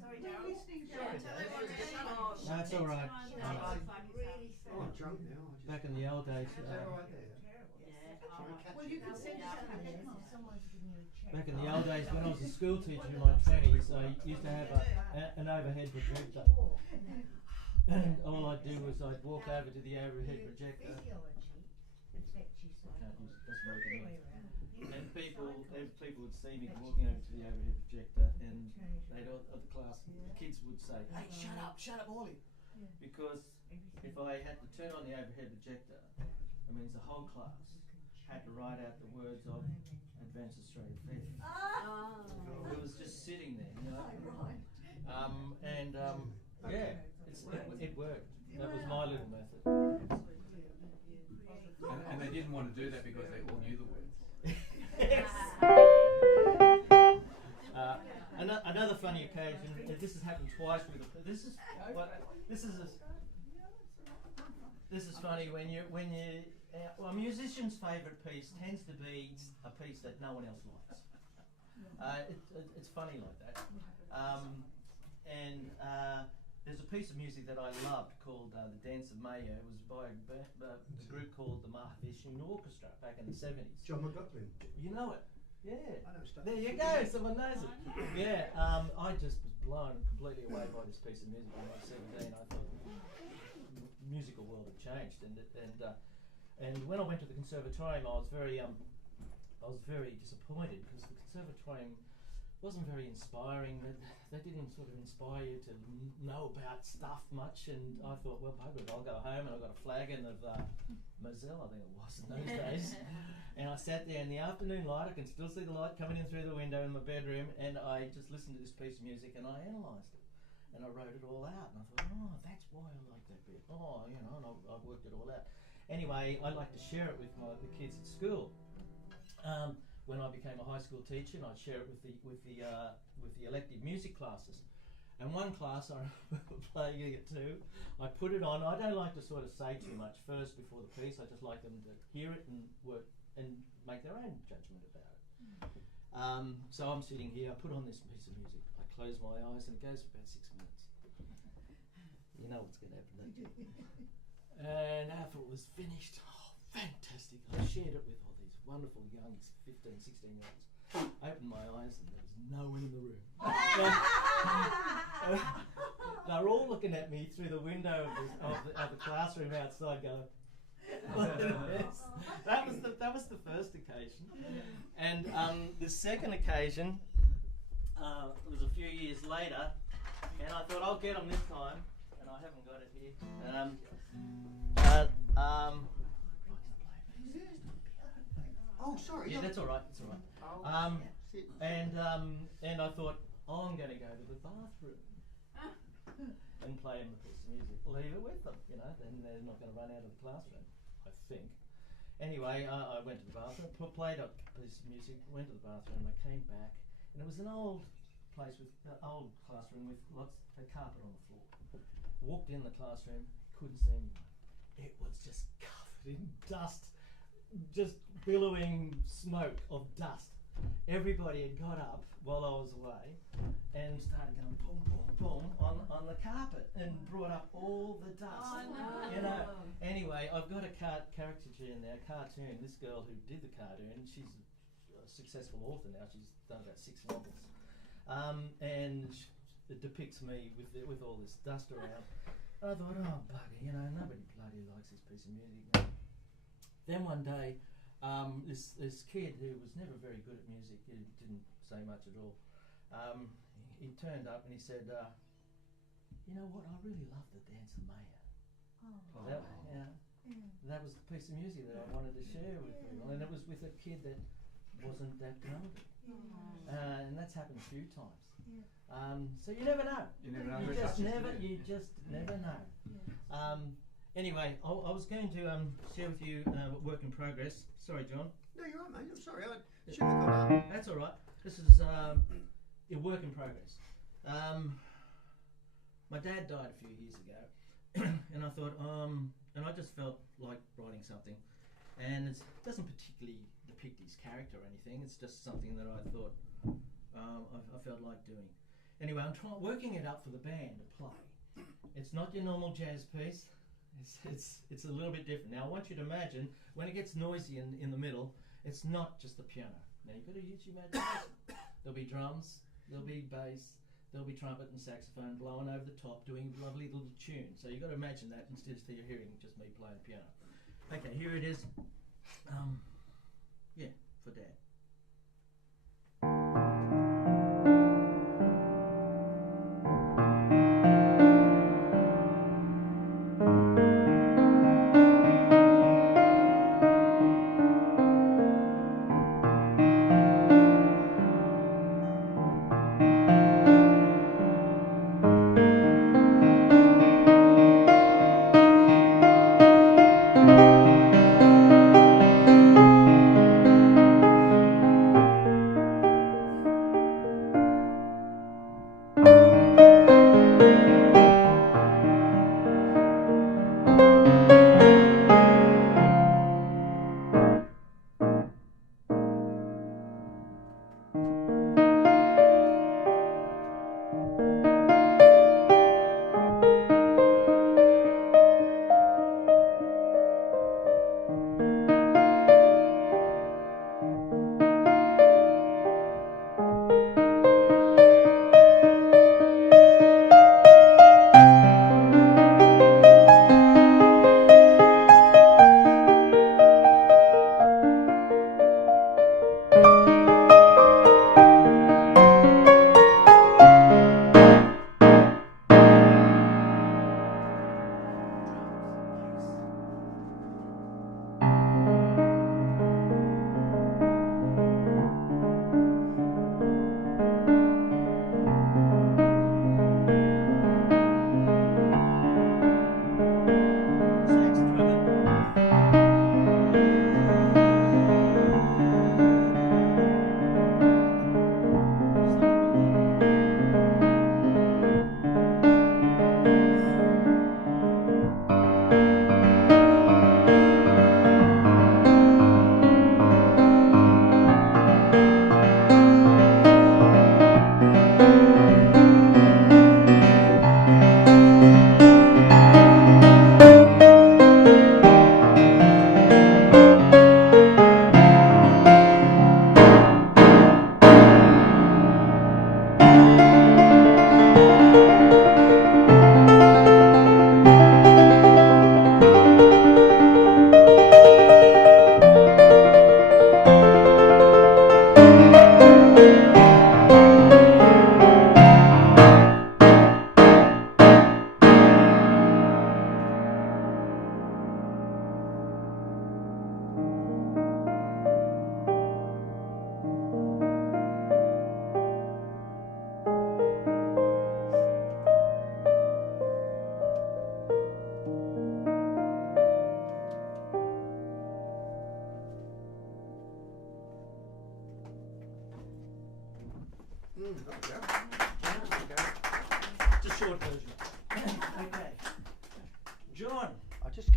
Sorry, Darryl. That's all right. I'm drunk now. Back in the old days. Well, you could send something if someone's giving you a check. Back in the old days, when I was a school teacher in my 20s, I used to have an overhead projector. And all I'd do was I'd walk over to the overhead projector. And people would see me walking over to the overhead projector, and they'd the class, the kids would say, "Hey, shut up, Ollie!" Because if I had to turn on the overhead projector, it means the whole class had to write out the words of Advanced Australia Fair. It was just sitting there, you know. Yeah, it worked. That was my little method. And they didn't want to do that because they all knew the words. Another funny occasion. This has happened twice with this is funny when you a musician's favourite piece tends to be a piece that no one else likes. It's funny like that. There's a piece of music that I loved called The Dance of Maya. It was by a group called the Mahavishnu Orchestra back in the 70s. John McLaughlin. You know it? Yeah. I know stuff. There you go, someone knows it. Yeah, I just was blown completely away by this piece of music when I was 17. I thought the musical world had changed. And when I went to the conservatorium, I was very disappointed because the conservatorium wasn't very inspiring. They didn't sort of inspire you to know about stuff much. And I thought, well, bugger it, I'll go home, and I got a flagon of Moselle, I think it was in those days. And I sat there in the afternoon light. I can still see the light coming in through the window in my bedroom, and I just listened to this piece of music and I analysed it. And I wrote it all out, and I thought, oh, that's why I like that bit. Oh, you know, and I worked it all out. Anyway, I like to share it with the kids at school. When I became a high school teacher, and I'd share it with the elective music classes. And one class I remember playing it too. I put it on. I don't like to sort of say too much first before the piece. I just like them to hear it and work and make their own judgment about it. So I'm sitting here. I put on this piece of music. I close my eyes, and it goes for about 6 minutes. You know what's going to happen, don't you? And after it was finished, oh, fantastic! I shared it with all these wonderful young 15, 16-year-olds. I opened my eyes and there was no one in the room. They were all looking at me through the window of the classroom outside going, that was the first occasion. And the second occasion was a few years later, and I thought, I'll get them this time, and I haven't got it here. Oh, sorry. Yeah, that's all right. That's all right. And I thought, I'm going to go to the bathroom and play them a piece of music. Leave it with them, you know. Then they're not going to run out of the classroom, I think. Anyway, I went to the bathroom, played a piece of music, went to the bathroom, and I came back, and it was an old place with old classroom with lots of carpet on the floor. Walked in the classroom, couldn't see anyone. It was just covered in dust. Just billowing smoke of dust. Everybody had got up while I was away and started going boom, boom, boom on the carpet and brought up all the dust. Oh, no. You know. Anyway, I've got a caricature in there, a cartoon. This girl who did the cartoon, she's a successful author now. She's done about 6 novels, and it depicts me with all this dust around. I thought, oh bugger, you know, nobody bloody likes this piece of music. Then one day, this kid who was never very good at music, he didn't say much at all, he turned up and he said, you know what, I really love the Dance of Maya. That was the piece of music that I wanted to share with people, and it was with a kid that wasn't that talented. And that's happened a few times. So you never know. You never know. You just never know. Anyway, I was going to share with you work in progress. Sorry, John. No, you're right, mate. I'm sorry. I should have got up. That's all right. This is a work in progress. My dad died a few years ago, and I thought, and I just felt like writing something. And it doesn't particularly depict his character or anything. It's just something that I thought I felt like doing. Anyway, I'm working it up for the band to play. It's not your normal jazz piece. It's a little bit different. Now I want you to imagine when it gets noisy in the middle, it's not just the piano. Now you've got to use your imagination. There'll be drums, there'll be bass, there'll be trumpet and saxophone blowing over the top, doing a lovely little tune. So you've got to imagine that instead of you're hearing just me playing piano. Okay, here it is. Yeah, for Dad.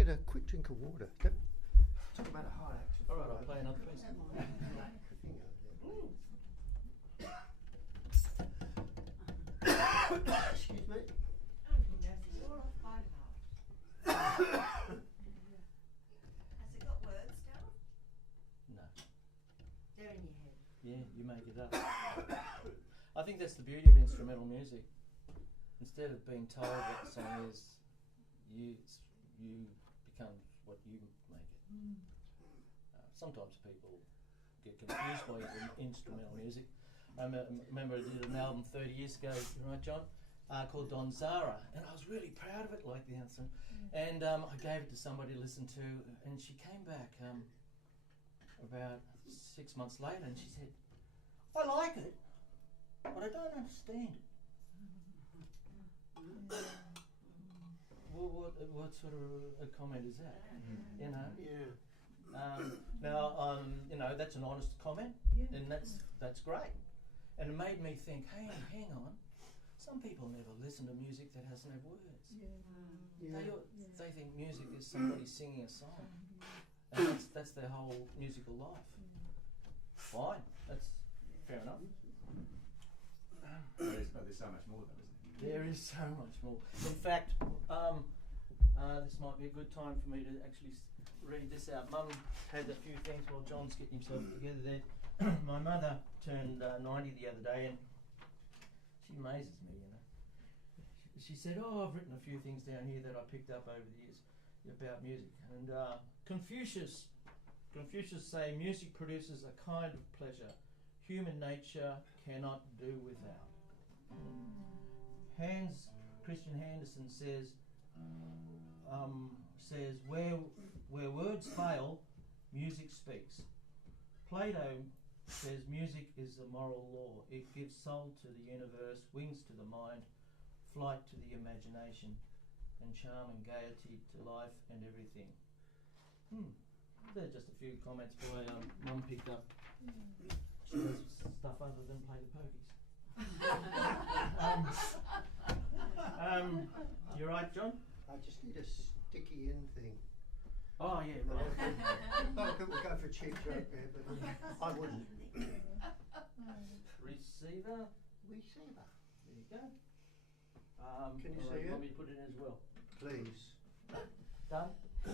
get a quick drink of water. Talk about a high action. All right, I'll play another piece. Excuse me. Has it got words, Darryl? No. They're in your head. Yeah, you make it up. I think that's the beauty of instrumental music. Instead of being told what the song is, you become what you make it. Sometimes people get confused by instrumental music. I remember I did an album 30 years ago, right, John, called Don Zara, and I was really proud of it, like the anthem. And I gave it to somebody to listen to, and she came back about 6 months later, and she said, "I like it, but I don't understand it." Well, what sort of a comment is that? You know. Yeah. Now, you know, that's an honest comment, and that's great. And it made me think, hang on. Some people never listen to music that doesn't have words. They think music is somebody singing a song, and that's their whole musical life. Fine, that's fair enough. There's so much more though, isn't there? There is so much more. In fact, this might be a good time for me to actually read this out. Mum had a few things while John's getting himself together there. My mother turned 90 the other day, and she amazes me, you know. She said, I've written a few things down here that I picked up over the years about music. And Confucius say music produces a kind of pleasure human nature cannot do without. Christian Henderson says where words fail, music speaks. Plato says music is the moral law. It gives soul to the universe, wings to the mind, flight to the imagination, and charm and gaiety to life and everything. There are just a few comments by Mum picked up. She does stuff other than play the pokies. You're right, John? I just need a sticky in thing. Oh, yeah, right. I could go for a cheap joke there, but I wouldn't. Receiver. Receiver. There you go. Can you all see right, it? Want me to put it in as well? Please. Done? Feel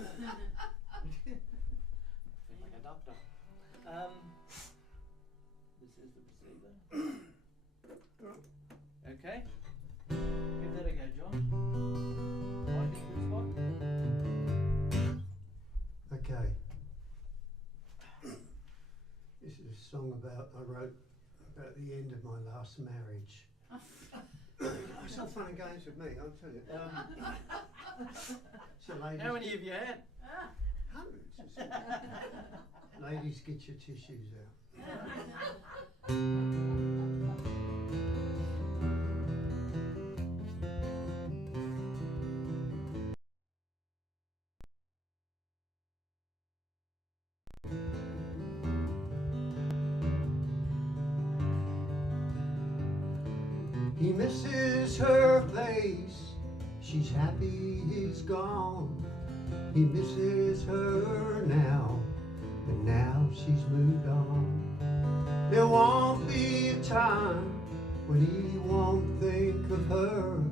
like a doctor. This is the receiver. Okay. Give that a go, John. I think the spot. Okay. This is a song I wrote about the end of my last marriage. It's all fun and games with me, I'll tell you. So ladies, how many have you had? Hundreds. Ladies, get your tissues out. He misses her place, she's happy he's gone. He misses her now, but now she's moved on. There won't be a time when he won't think of her.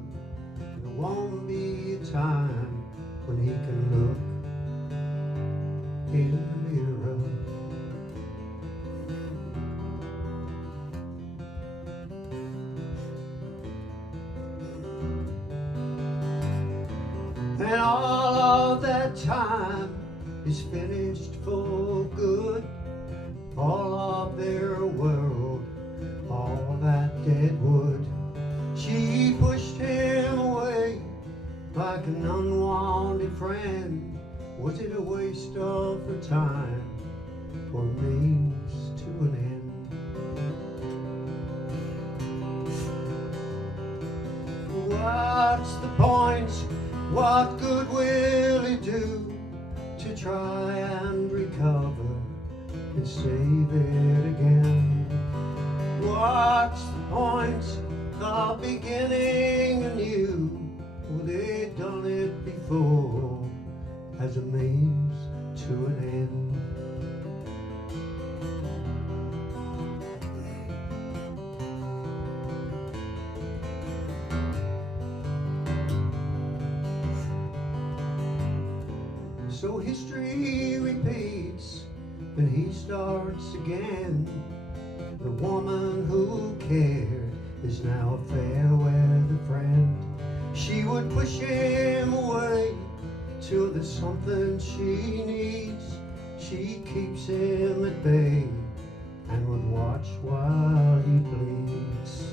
There won't be a time when he can look in the mirror. And all of that time is finished for good. All of their world, all that dead wood. She pushed him away like an unwanted friend. Was it a waste of her time or means to an end? What's the point? What good will it do to try and recover and save it again? What's the point of beginning anew? Well, they've done it before as a means to an end. So history repeats and he starts again. The woman who cared is now a fair weather friend. She would push him away till there's something she needs. She keeps him at bay and would watch while he bleeds.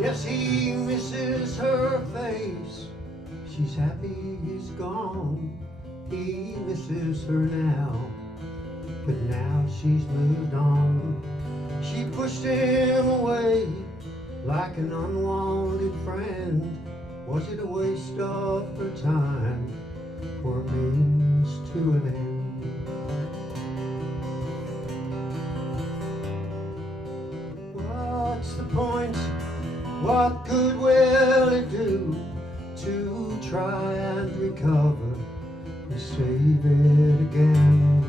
Yes, he misses her face. She's happy he's gone. He misses her now, but now she's moved on. She pushed him away like an unwanted friend. Was it a waste of her time or a means to an end? What's the point? What good will it do to try and recover and save it again?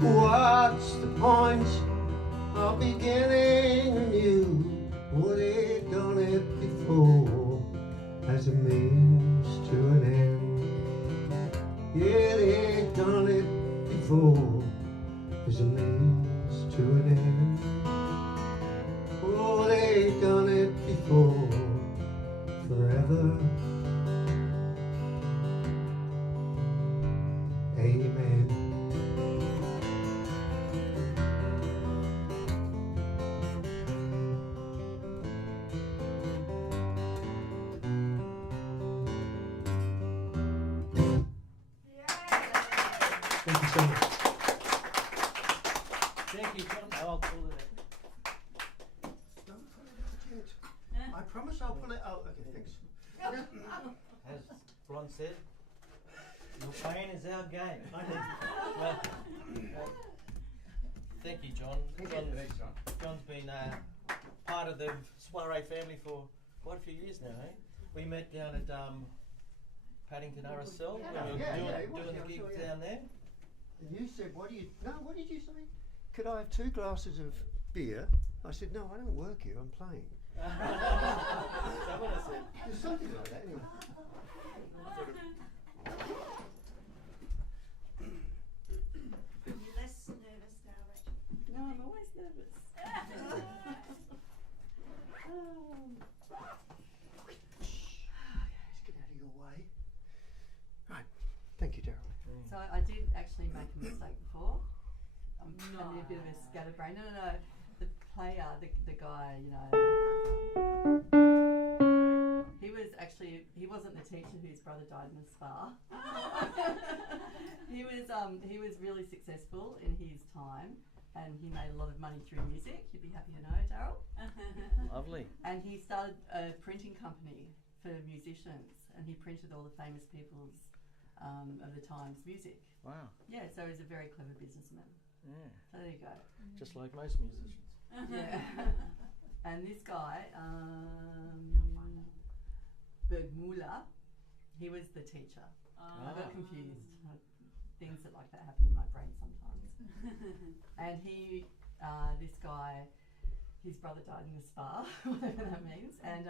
What's the point of beginning anew? Would it done it before as a means to an end? Yeah, they done it before as a means to an end. Oh, they done it before forever. Amen. Thank you so much. Thank you, John. I'll pull it I promise I'll pull it out. Okay, thanks. As Bron said, your pain is our gain. Well, thank you, John. John's been part of the Soiree family for quite a few years now, eh? We met down at Paddington RSL when we were doing the gig down there. And you said, what did you say? Could I have 2 glasses of beer? I said, no, I don't work here, I'm playing. Is that what I said? There's something like that, anyway. Are you less nervous now, Rachel? No, I'm always nervous. Let's get out of your way. Right, thank you, Darryl. So I did actually make a mistake before. I'm a bit of a scatterbrain. No. The player, the guy, you know, he wasn't the teacher whose brother died in the spa. He was really successful in his time, and he made a lot of money through music. You'd be happy to know, Darryl. Lovely. And he started a printing company for musicians, and he printed all the famous people's of the time's music. Wow. Yeah, so he's a very clever businessman. Yeah. So there you go. Just like most musicians. Yeah. And this guy, Bergmüller, he was the teacher. I got confused. Things like that happen in my brain sometimes. And he, this guy, his brother died in the spa, whatever that means. And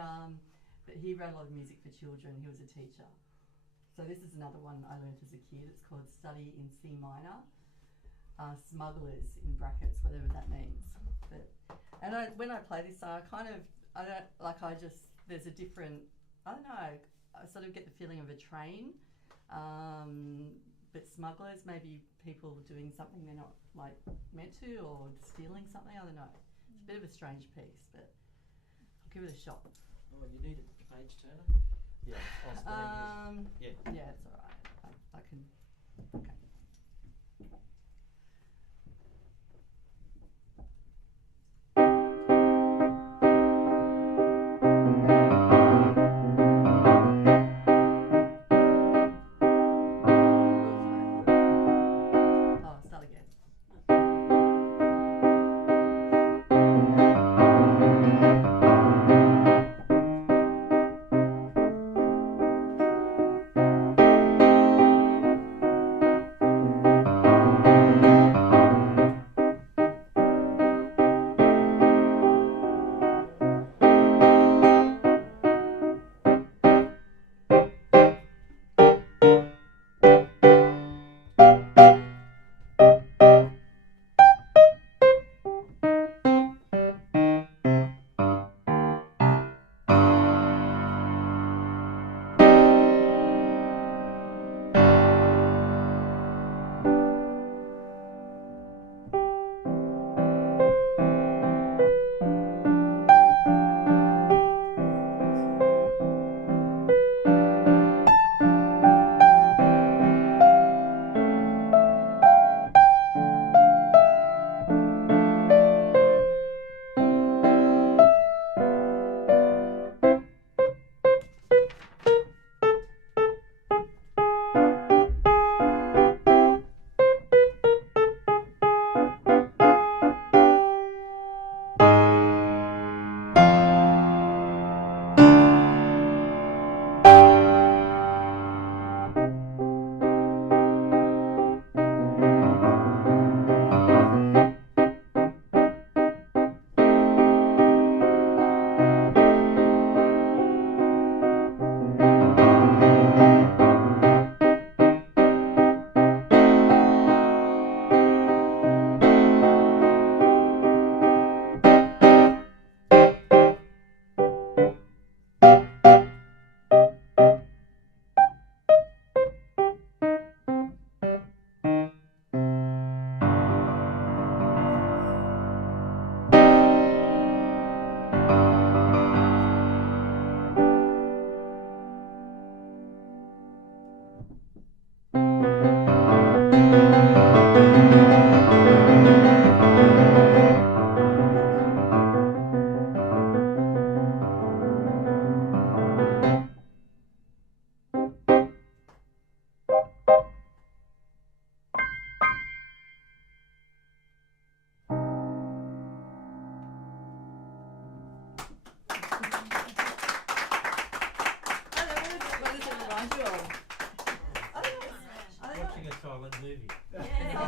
but he wrote a lot of music for children. He was a teacher. So this is another one I learned as a kid. It's called Study in C minor. Smugglers in brackets, whatever that means. But when I play this song, there's a different, I don't know, I sort of get the feeling of a train. But smugglers, maybe people doing something they're not like meant to, or stealing something, I don't know. It's a bit of a strange piece, but I'll give it a shot. Oh, you need a page turner? Yeah, I'll stand here. Yeah, it's alright. I can, okay.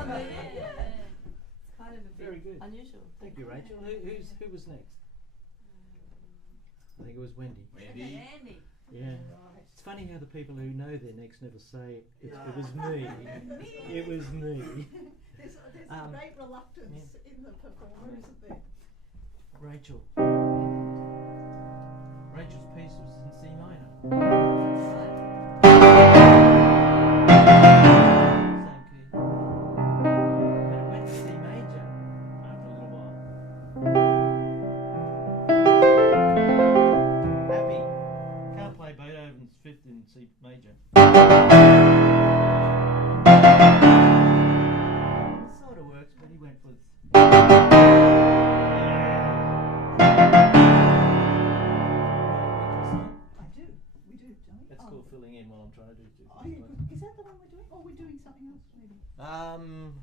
It's kind of a bit Very good. unusual. Thank you, Rachel. Who was next? I think it was Wendy. Wendy. Andy. Yeah. It's funny how the people who know their next never say it was me. It was me. There's a great reluctance in the performer, isn't there? Rachel. Rachel's piece was in C minor. Same key. But it went to C major after a little while. Happy. Can't play Beethoven's Fifth in C major. It sort of works, but he went for That's called filling in while I'm trying to do two things. Is that the one we're doing? Or we're doing something else, maybe? I don't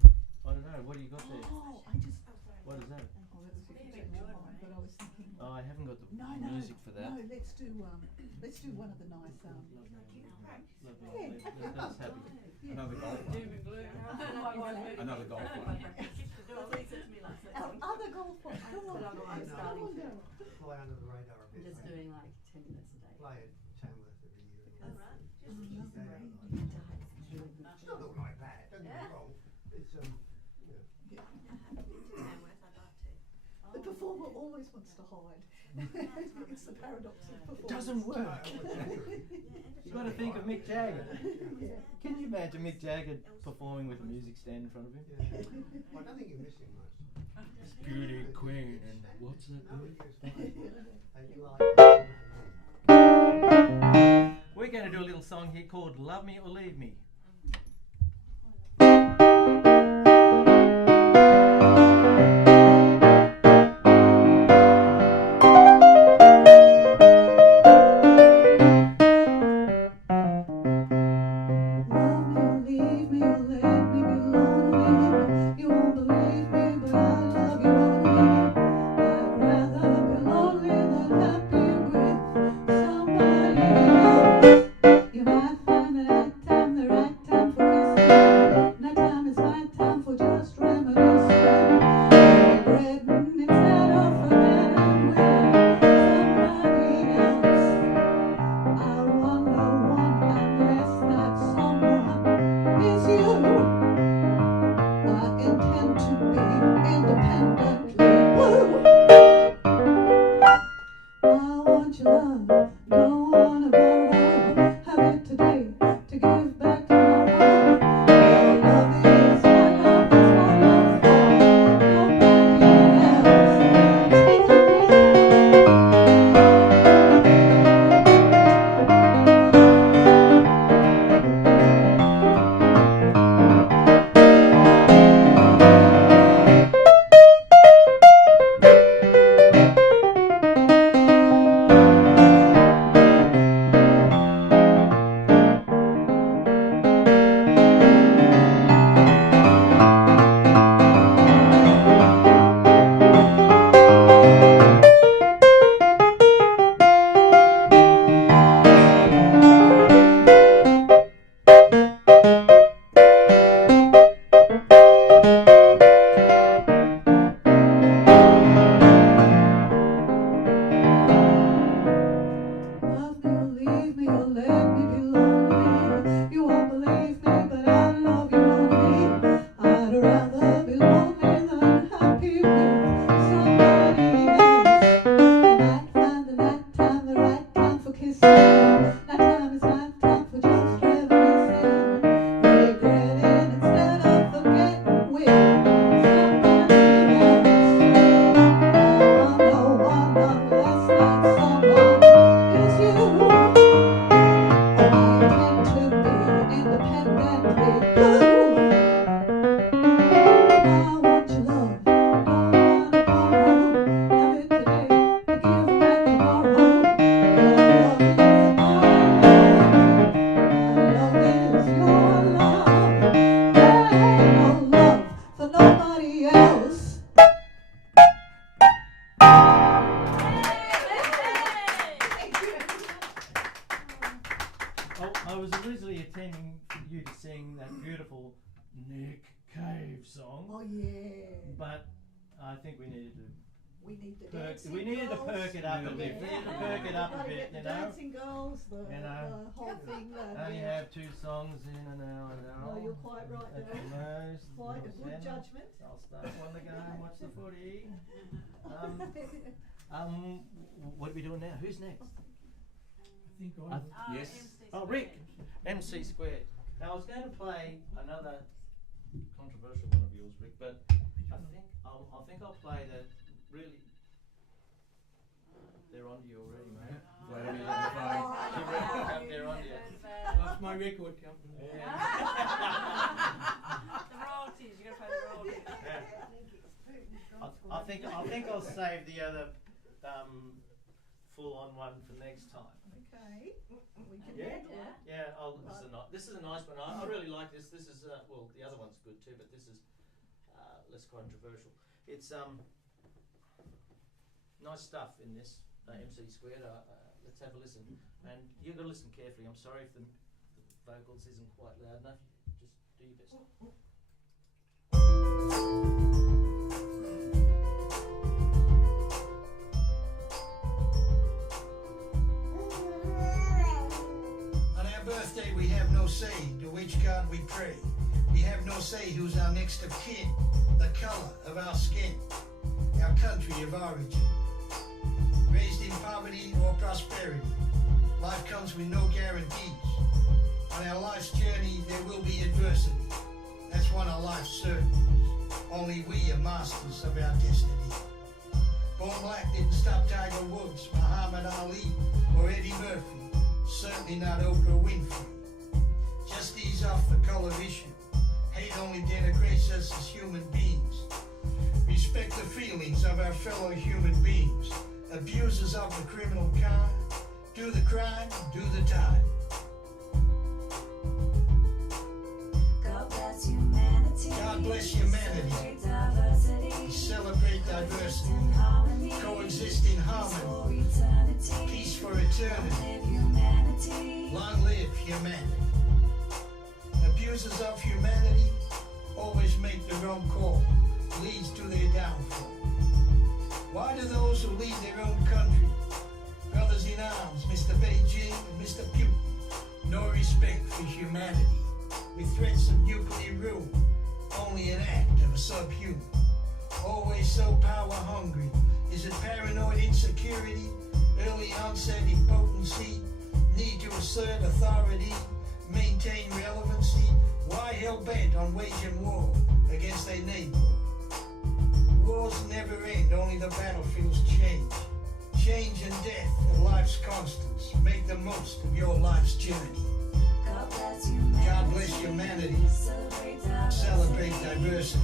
know. What do you got there? Oh, I just... What is that? Oh, that was a conceptual one, but I was thinking... Oh, I haven't got the music for that. No, let's do one of the nice... Lovely. Yeah. That's happy. Another golf one. Doom and gloom. Another golf one. Our other golf one. Come on. I'm starting to. Fly under the radar a I'm bit. just doing like 10 minutes a day. Play at Tamworth every year. It's It's not all like that, don't get me wrong. It's, The performer always wants to hide. It's the paradox of performance. It doesn't work. You've got to think of Mick Jagger. Yeah. Can you imagine Mick Jagger performing with a music stand in front of him? Yeah. I don't think you're missing much. Beauty Queen and what's that? We're going to do a little song here called Love Me or Leave Me. I was originally intending you to sing that beautiful Nick cave song. Oh yeah. But I think we needed to. We need the Perk, dancing we needed to girls. perk it up a bit. We needed to perk it up a Gotta bit, get the you know. dancing girls, the whole thing. Only have 2 songs in an hour now. No, you're quite right, At the Darryl. most. Quite a good judgment. I'll start one to go and watch the footy. What are we doing now? Who's next? I think I will. Yes. Oh, Rick. MC Squared. Now I was going to play another controversial one of yours, Rick, but I think I'll play the really. They're onto you already, mate. They're onto you. That's my record company. The royalties, you gotta pay the royalties. I think I'll save the other full-on one for next time. Okay. We can Yeah? handle it. Yeah. This is a nice one. I really like this. This is well, the other one's good too, but this is less controversial. It's nice stuff in this MC Squared. Let's have a listen, and you've got to listen carefully. I'm sorry if the vocals isn't quite loud enough. Just do your best. On our birthday we have no say to which God we pray. We have no say who's our next of kin, the colour of our skin, our country of origin. Raised in poverty or prosperity, life comes with no guarantees. On our life's journey there will be adversity. That's one of life's certainties. Only we are masters of our destiny. Born black didn't stop Tiger Woods, Muhammad Ali, or Eddie Murphy. Certainly not Oprah Winfrey. Just ease off the colour issue. Hate only denigrates us as human beings. Respect the feelings of our fellow human beings. Abusers of the criminal kind, do the crime, do the time. God bless humanity. God bless humanity. Celebrate diversity. Celebrate diversity. Coexist in harmony. Peace for eternity. Long live humanity. Abusers of humanity always make the wrong call. Leads to their downfall. Why do those who lead their own country, brothers in arms, Mr. Beijing and Mr. Putin, no respect for humanity, with threats of nuclear ruin, only an act of a subhuman? Always so power hungry, is it paranoid insecurity, early onset impotency, need to assert authority, maintain relevancy? Why hell-bent on waging war against their neighbor? Wars never end, only the battlefields change. Change and death are life's constants. Make the most of your life's journey. God bless humanity. God bless humanity. Celebrate diversity.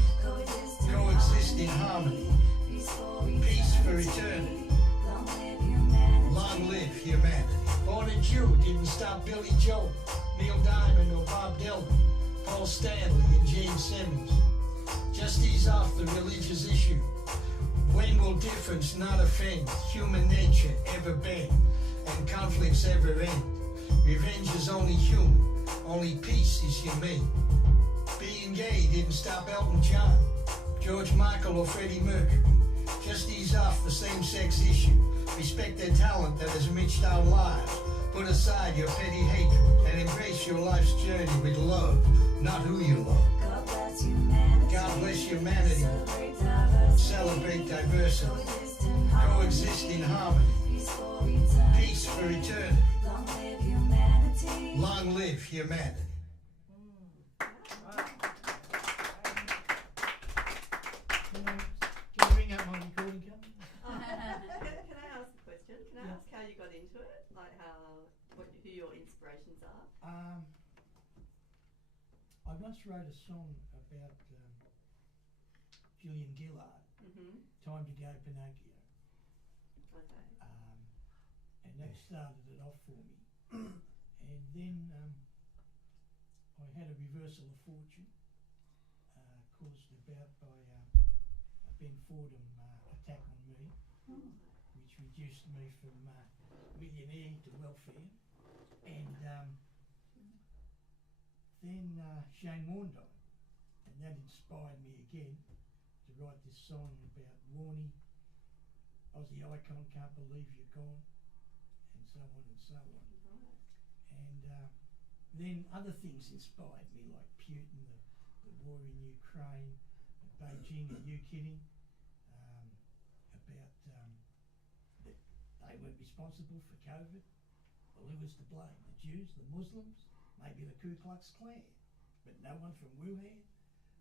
Coexist in harmony. Peace for eternity. Long live humanity. Born a Jew didn't stop Billy Joel, Neil Diamond or Bob Dylan, Paul Stanley and James Simmons. Just ease off the religious issue. When will difference not offend? Human nature ever bend, and conflicts ever end. Revenge is only human, only peace is humane. Being gay didn't stop Elton John, George Michael or Freddie Mercury. Just ease off the same-sex issue. Respect their talent that has enriched our lives. Put aside your petty hatred and embrace your life's journey with love, not who you love. God bless humanity. God bless humanity. Celebrate diversity. Coexist in harmony. Peace for eternity. Long live humanity. Can I ring up my recording company? Can I ask a question? Can I ask how you got into it? Like who your inspirations are? I once wrote a song about Julian Gillard, Time to Go Pinocchio. Okay. And that started it off for me. And then I had a reversal of fortune caused about by a Ben Fordham attack on me, which reduced me from millionaire to welfare. And then Shane Warne died, and that inspired me again to write this song about Warnie, Aussie icon, can't believe you're gone, and so on and so on. And then other things inspired me, like Putin, the war in Ukraine, Beijing, are you kidding? About that they weren't responsible for COVID. Well, who was to blame? The Jews, the Muslims, maybe the Ku Klux Klan, but no one from Wuhan.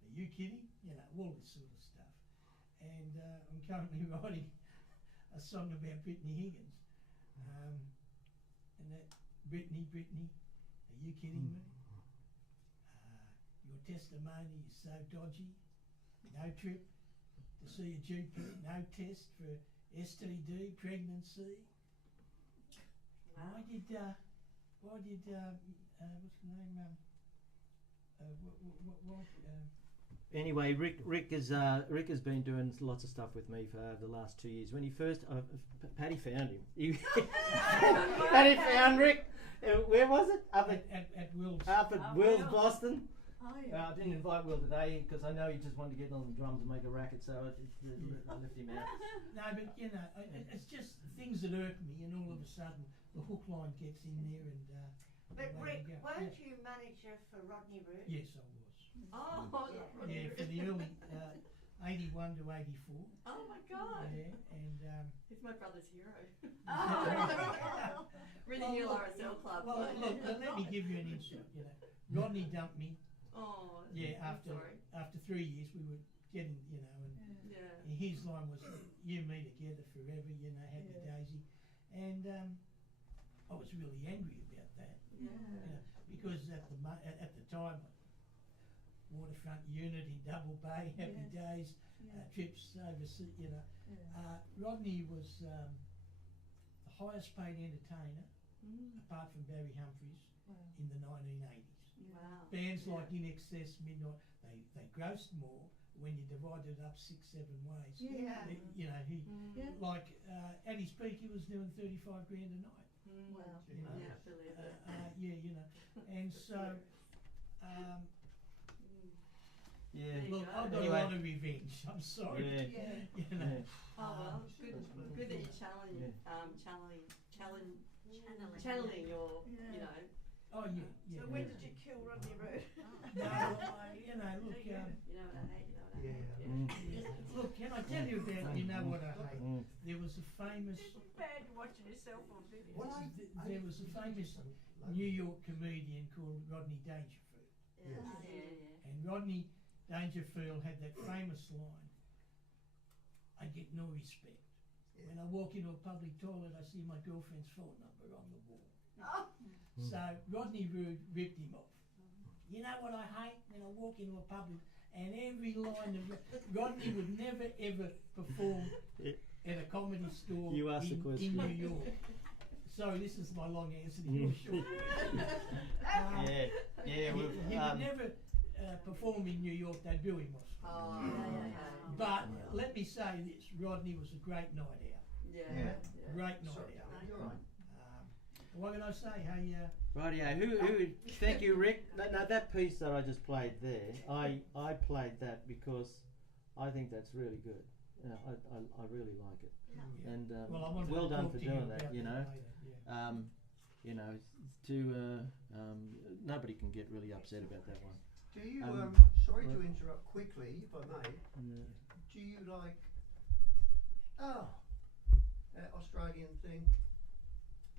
Are you kidding? You know, all this sort of stuff. And I'm currently writing a song about Brittany Higgins. And that, Brittany, are you kidding me? Your testimony is so dodgy. No trip to see a GP, no test for STD, pregnancy. Why did what's the name? Anyway, Rick has been doing lots of stuff with me for the last 2 years. When he first, Paddy found him. Paddy found Rick. Where was it? Up at Will's. Up at Will's, Boston. Oh, yeah. I didn't invite Will today because I know he just wanted to get on the drums and make a racket, so I left him out. No, but you know, it's just things that irk me, and all of a sudden the hook line gets in there, and. But Rick, weren't you manager for Rodney Rood? Yes, I was. Oh, yeah, for the early 81 to 84. Oh my God! Yeah, and he's my brother's hero. Really, Hill RSL club. Well, look, let me give you an insight. You know, Rodney dumped me. Oh, yeah. After 3 years, we were getting, you know, and his line was, "You and me together forever." You know, happy daisy, and I was really angry about that. Yeah. You know, because at the time, waterfront unit in Double Bay, happy days, trips overseas. You know, Rodney was the highest paid entertainer, apart from Barry Humphries, in the 1980s. Wow. Bands like In Excess, Midnight, they grossed more when you divided it up 6-7 ways. Yeah. You know, he like at his peak he was doing 35 grand a night. Wow. You know? Yeah, I believe it. Yeah, you know, and so. Yeah. Look, I've got a lot of revenge. I'm sorry. Yeah. You know. Oh well, good that you're channeling your, you know. Oh yeah. So when did you kill Rodney Rood? No, you know, look. You know what I hate. You know what I hate. Look, can I tell you about? You know what I hate? There was a famous. It's bad watching yourself on video. There was a famous New York comedian called Rodney Dangerfield. And Rodney Dangerfield had that famous line, "I get no respect. When I walk into a public toilet, I see my girlfriend's phone number on the wall." So Rodney Rood ripped him off. You know what I hate? When I walk into a public, and every line of Rodney would never ever perform at a comedy store in New York. Sorry, this is my long answer to your short question. He would never perform in New York. They'd do him off. But let me say this: Rodney was a great night out. Great night out. What can I say? Hey, Rightio. Who? Thank you, Rick. No, that piece that I just played there, I played that because I think that's really good. I really like it. And well done for doing that. You know, you know, nobody can get really upset about that one. Do you? Sorry to interrupt quickly, if I may. Do you like? That Australian thing,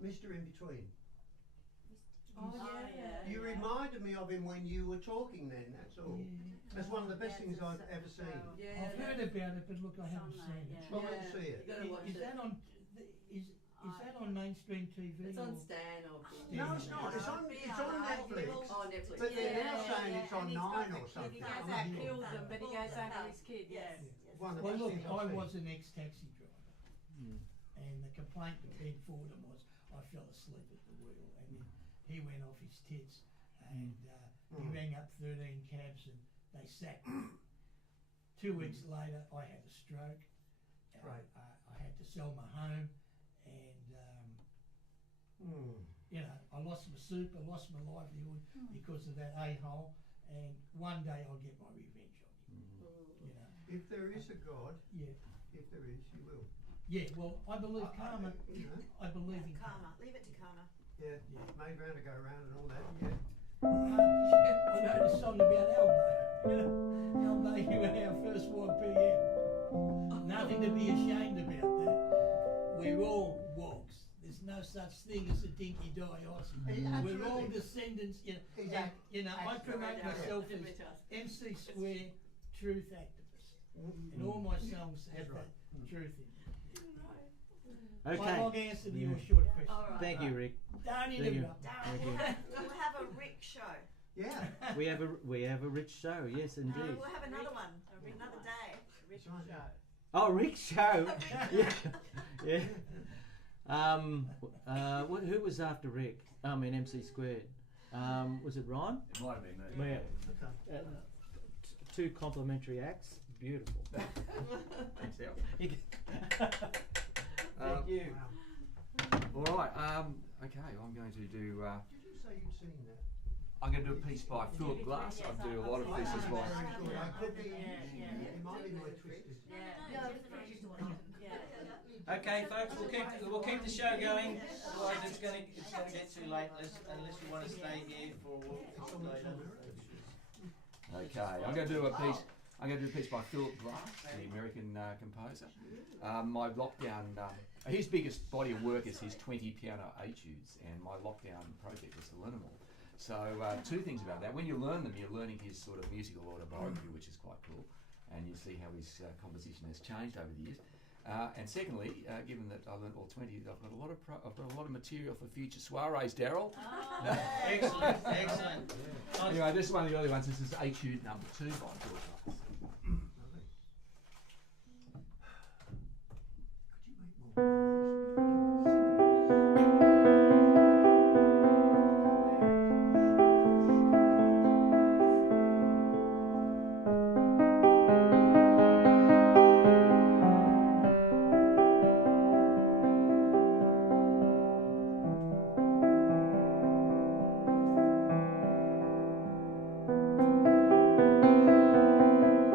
Mr. In Between. Oh yeah. You reminded me of him when you were talking then, that's all. That's one of the best things I've ever seen. I've heard about it, but look, I haven't seen it. Try and see it. Is that on? Is that on mainstream TV? It's on Stan or. No, it's not. It's on Netflix. Oh, Netflix. But they're now saying it's on 9 or something. He goes out, kills them, but he goes over his kid. Yes. Well, look, I was an ex-taxi driver, and the complaint to Ben Fordham was I fell asleep at the wheel, and then he went off his tits, and he rang up 13 cabs, and they sacked me. 2 weeks later, I had a stroke. I had to sell my home, and you know, I lost my soup, I lost my livelihood because of that a-hole, and one day I'll get my revenge on him. You know. If there is a God, Yeah. if there is, you will. Yeah. Well, I believe karma. You know, I believe in Karma. Leave it to karma. yeah, made round to go round and all that, yeah. I know the song about Albo. Albo, you were our first one PM. Nothing to be ashamed about that. We're all wogs. There's no such thing as a dinky die Aussie. We're all descendants, you know. Exactly. And, you know, I promote Absolutely. myself as Absolutely. MC Square Truth Activist. And all my songs have that truth in them. My Okay. long answer to your short question. All right. Thank you, Rick. Don't Thank you. interrupt. Thank you. We'll have a Rick show. Yeah. We have a rich show. Yes, No, indeed. we'll have another one. Another day. Rich Right. show. Oh, Rick show. Yeah. Yeah. Who was after Rick? I mean, MC Squared. Was it Ron? It might have been me. Yeah. Two complimentary acts. Beautiful. Thanks, Al. Thank you. All right. Okay, I'm going to do. Did you say you'd seen that? I'm going to do a piece by Philip Glass. I do a lot of pieces by. I could be, Yeah. it might be my twisted. Okay, folks, we'll keep the show going. Otherwise, it's gonna get too late unless you want to stay here for later. Okay, I'm going to do a piece. I'm going to do a piece by Philip Glass, the American composer. My lockdown. His biggest body of work is his 20 piano etudes, and my lockdown project was to learn them all. So two things about that. When you learn them, you're learning his sort of musical autobiography, which is quite cool, and you see how his composition has changed over the years. And secondly, given that I learned all 20, I've got a lot of material for future soirees, Darryl. Excellent, excellent. Anyway, this is one of the early ones. This is Etude number 2 by Philip Glass. Could you make more?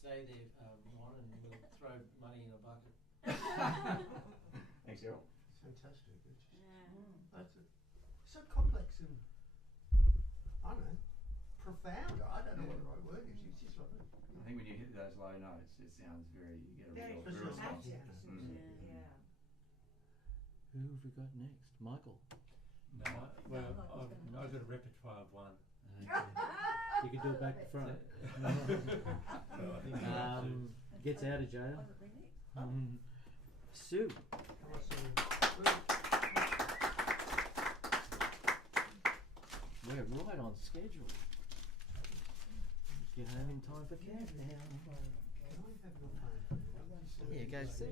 Stay there, Ron, and we'll throw money in a bucket. Thanks, Darryl. Fantastic. It's just, Yeah. that's so complex and, I don't know, profound. I don't know what the right word is. It's just like, I think when you hit those low notes, it sounds very, you get a Very real response. dramatic. Yeah. Who have we got next? Michael. No, well, I've got a repertoire of one. You can do it back to front. Gets out of jail. Sue. We're right on schedule. Get home in time for countdown. Here goes Sue.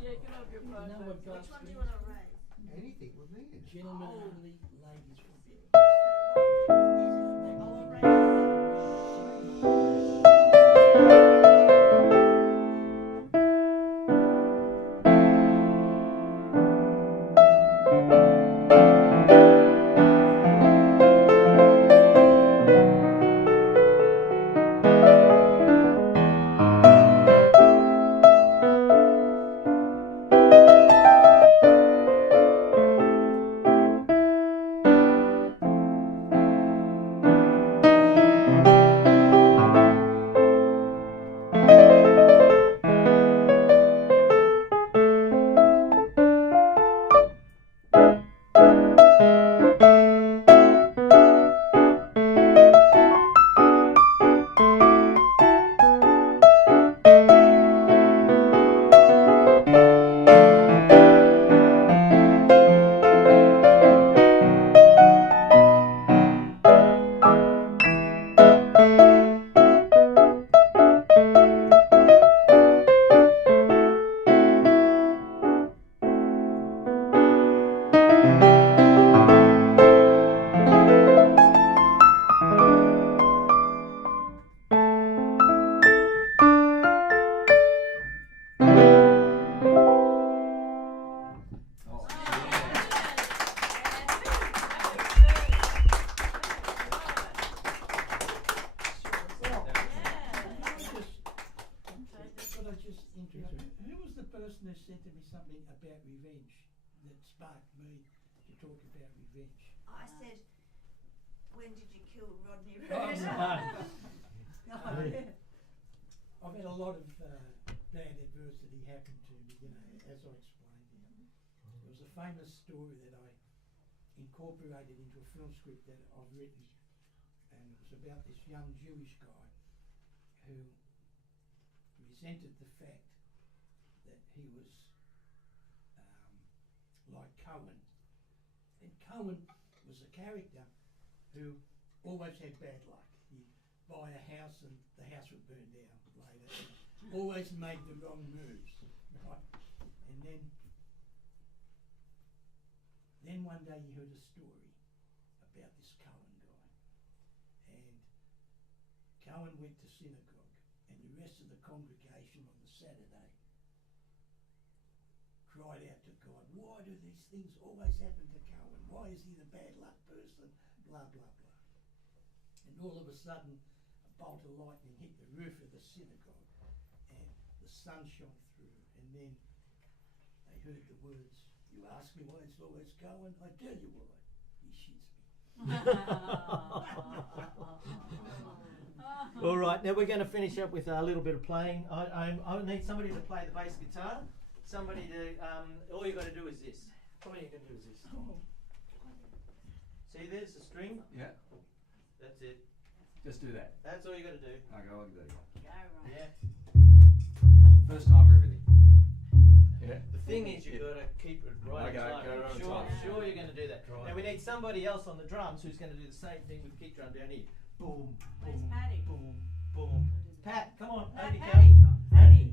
Yeah, can I have your phone? No one Which one do you want to raise? anything with me. Gentlemen only, ladies forbidden. Who said to me something about revenge that sparked me to talk about revenge? I said, when did you kill Rodney Oh, Roode? no. I've had a lot of bad adversity happen to me, you know, as I explained to you. There was a famous story that I incorporated into a film script that I've written, and it was about this young Jewish guy who resented the fact that he was like Cohen. And Cohen was a character who always had bad luck. He'd buy a house and the house would burn down later. Always made the wrong moves, right? And then one day you heard a story about this Cohen guy. And Cohen went to synagogue, and the rest of the congregation on the Saturday cried out to God, why do these things always happen to Cohen? Why is he the bad luck person? Blah, blah, blah. And all of a sudden, a bolt of lightning hit the roof of the synagogue, and the sun shone through, and then they heard the words, you ask me why it's always Cohen, I tell you why, he shits me. All right, now we're going to finish up with a little bit of playing. I need somebody to play the bass guitar. Somebody to, all you got to do is this. All you can do is this. See, there's the string. Yeah. That's it. Just do that. That's all you got to do. Okay, I'll do that. Go, right. Yeah. First time for everything. Yeah. The thing is, you've got to keep it right Okay, on time. go right on Sure, time. sure you're going to do that. Right. Now we need somebody else on the drums who's going to do the same thing with the kick drum down here. Boom, Where's boom, Patty? boom, boom. Pat, come on, No, Patty, Patty. Patty.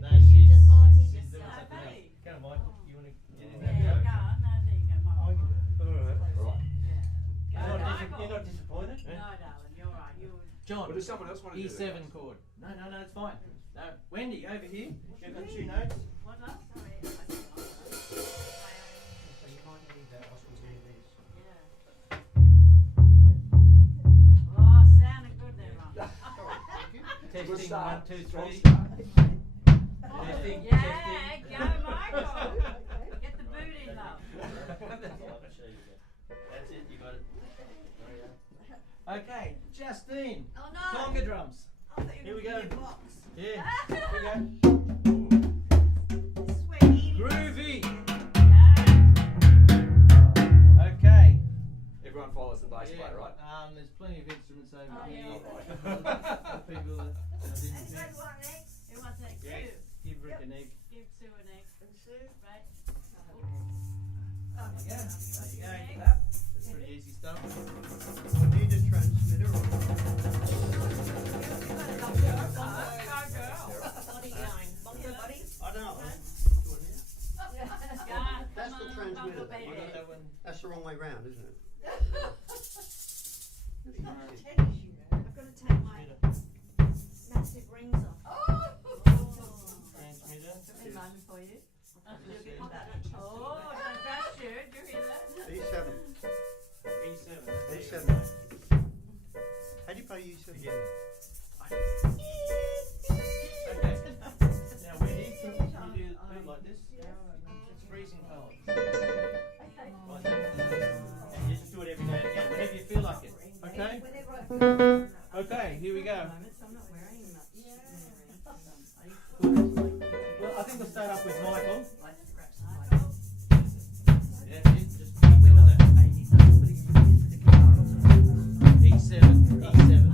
No, You she's just volunteered doing yourself. something else. Patty. Come on, Mike. You want to get in Yeah, there? go on. No, there you go, Michael. All right. Right. Yeah. Go, Michael. You're not disappointed? No, darling, you're right. You would. John, But does someone else want to do that? E7 chord. No, it's fine. No, Wendy, over here. You've got 2 notes. What love? Sorry. So you might need that. I was going to do this. Yeah. Oh, sounding good there, Ron. Testing, start. 1, 2, Strong 3. start. Testing, Yeah, testing. go, Michael. Get the boot in, love. That's it, you got it. Okay, Justine. Oh, no. Conga drums. Here we go. Yeah, here we go. Groovy. Okay. Everyone follows the bass Yeah, player, right? there's plenty of instruments over Oh, here. yeah. People that didn't think. Who wants next? Yeah, Sue. give Rick an egg. Give Sue an egg. Right. There you go. There you go. That's pretty easy stuff. Need a transmitter or Go, girl. I don't know. That's the transmitter. I got that one. That's the wrong way round, isn't it? I've got to take my massive rings off. Transmitter. Took me a moment for you. Oh, don't crash you. Do you hear that? E7. E7. E7. How do you play E7? Together. Okay. Now, Wendy, can you do it like this? It's freezing cold. Like that. And you just do it every now and again, whenever you feel like it. Okay? Okay, here we go. Well, I think we'll start off with Michael. Yeah, just keep doing that. E7, E7.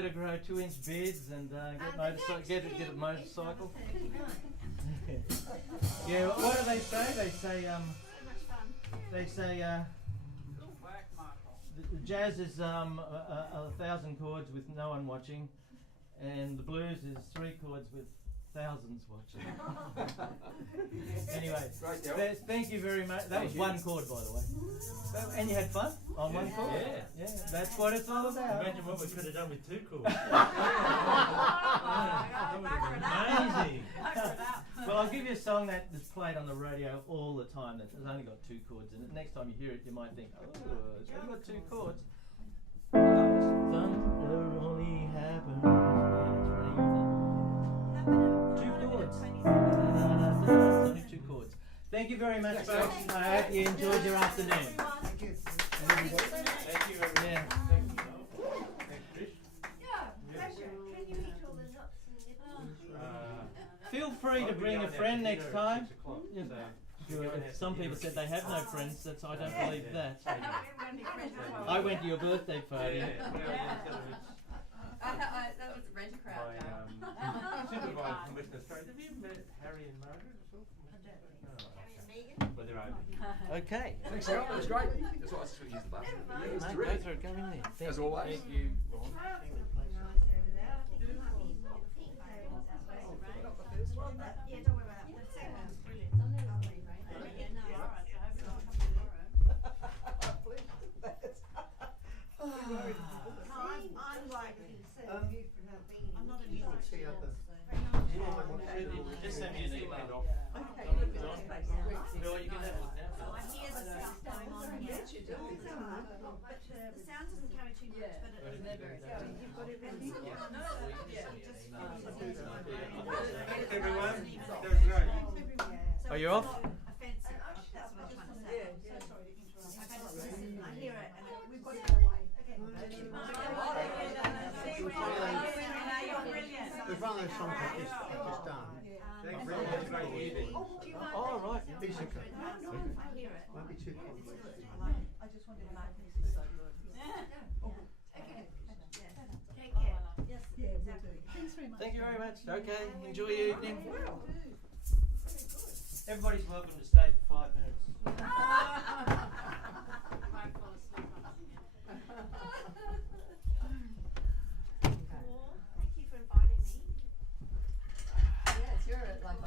better grow 2-inch beards and get a motorcycle. Yeah, what do they say? They say the jazz is 1,000 chords with no one watching, and the blues is 3 chords with thousands watching. Anyway, thank you very much. That was 1 chord, by the way. And you had fun on 1 chord? Yeah, that's what it's all about. Imagine what we could have done with 2 chords. Amazing. Well, I'll give you a song that is played on the radio all the time that has only got 2 chords in it. Next time you hear it, you might think, oh, it's only got 2 chords. Thunder only happens when it's raining. 2 chords. Only 2 chords. Thank you very much, folks. I hope you enjoyed your afternoon. Thank you. Thank you, everyone. Yeah. Thanks, Chris. Yeah, pleasure. Can you eat all the nuts and nipples? Feel free to bring a friend next time. Some people said they have no friends, so I don't believe that. I went to your birthday party. That was rent a crowd. Supervisor from Western Australia. Have you met Harry and Margaret at all? Well, they're over. Okay. Thanks, Al. That was great. That's what I just used the button. Yeah, it was Go terrific. through it, go in there. As always. Thank you, Ron. Yeah, don't worry about that. That's brilliant. I'm like, I'm not a musician. Just send me an email. Bill, you can have it now. I hear the stuff going on here. But the sound doesn't carry too much, but it you've got it ready? Thanks, everyone. That was great. Are you off? Offensive. That's what I'm trying to say. So sorry to interrupt. I hear it and we've got to go away. Okay. There's one of those songs I've just done. Thanks very much. Great evening. Oh, right. Piece of cake. I hear it. Won't be too complex. I just wanted to know if this is so good. Okay. Take care. Yes, exactly. Thanks very much. Thank you very much. Okay, enjoy your evening. Everybody's welcome to stay for 5 minutes. Thank you for inviting me. Yes, you're like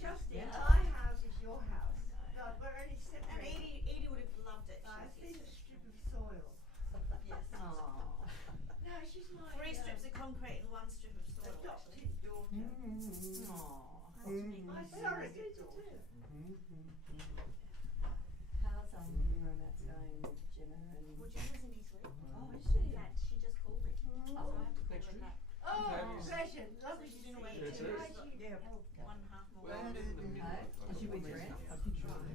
Justin, my house is your house. God, we're only sitting. And Edie would have loved it. I think a strip of soil. Yes. Aww. No, she's my 3 strips of concrete and 1 strip of soil. Adopted daughter. Aww. My surrogate daughter. How's romance going with Gemma and? Well, Gemma's in East League. Oh, is she? In fact, she just called me. Oh, So I have to call her back. Oh, Fabulous. pleasure. Lovely to see you. Yes, it is. Yeah, 1.5 more. Is she with your aunt?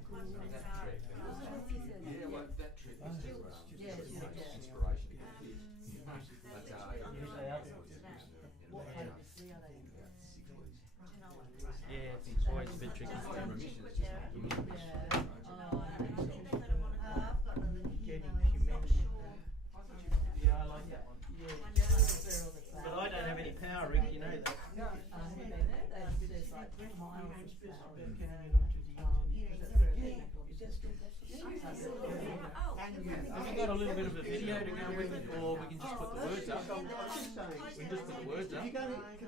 One friend, That Sarah. trip. Yeah, well, that trip is just Yeah, sort of yeah. inspiration for the kids. But Usually out. What agency are they in? Yeah, it's always a bit tricky. Yeah, I like that one. But I don't have any power, Rick, you know that. Have you been there? There's like miles of Have you got a little bit of a video to go with it, or we can just put the words up? We can just put the words up. You can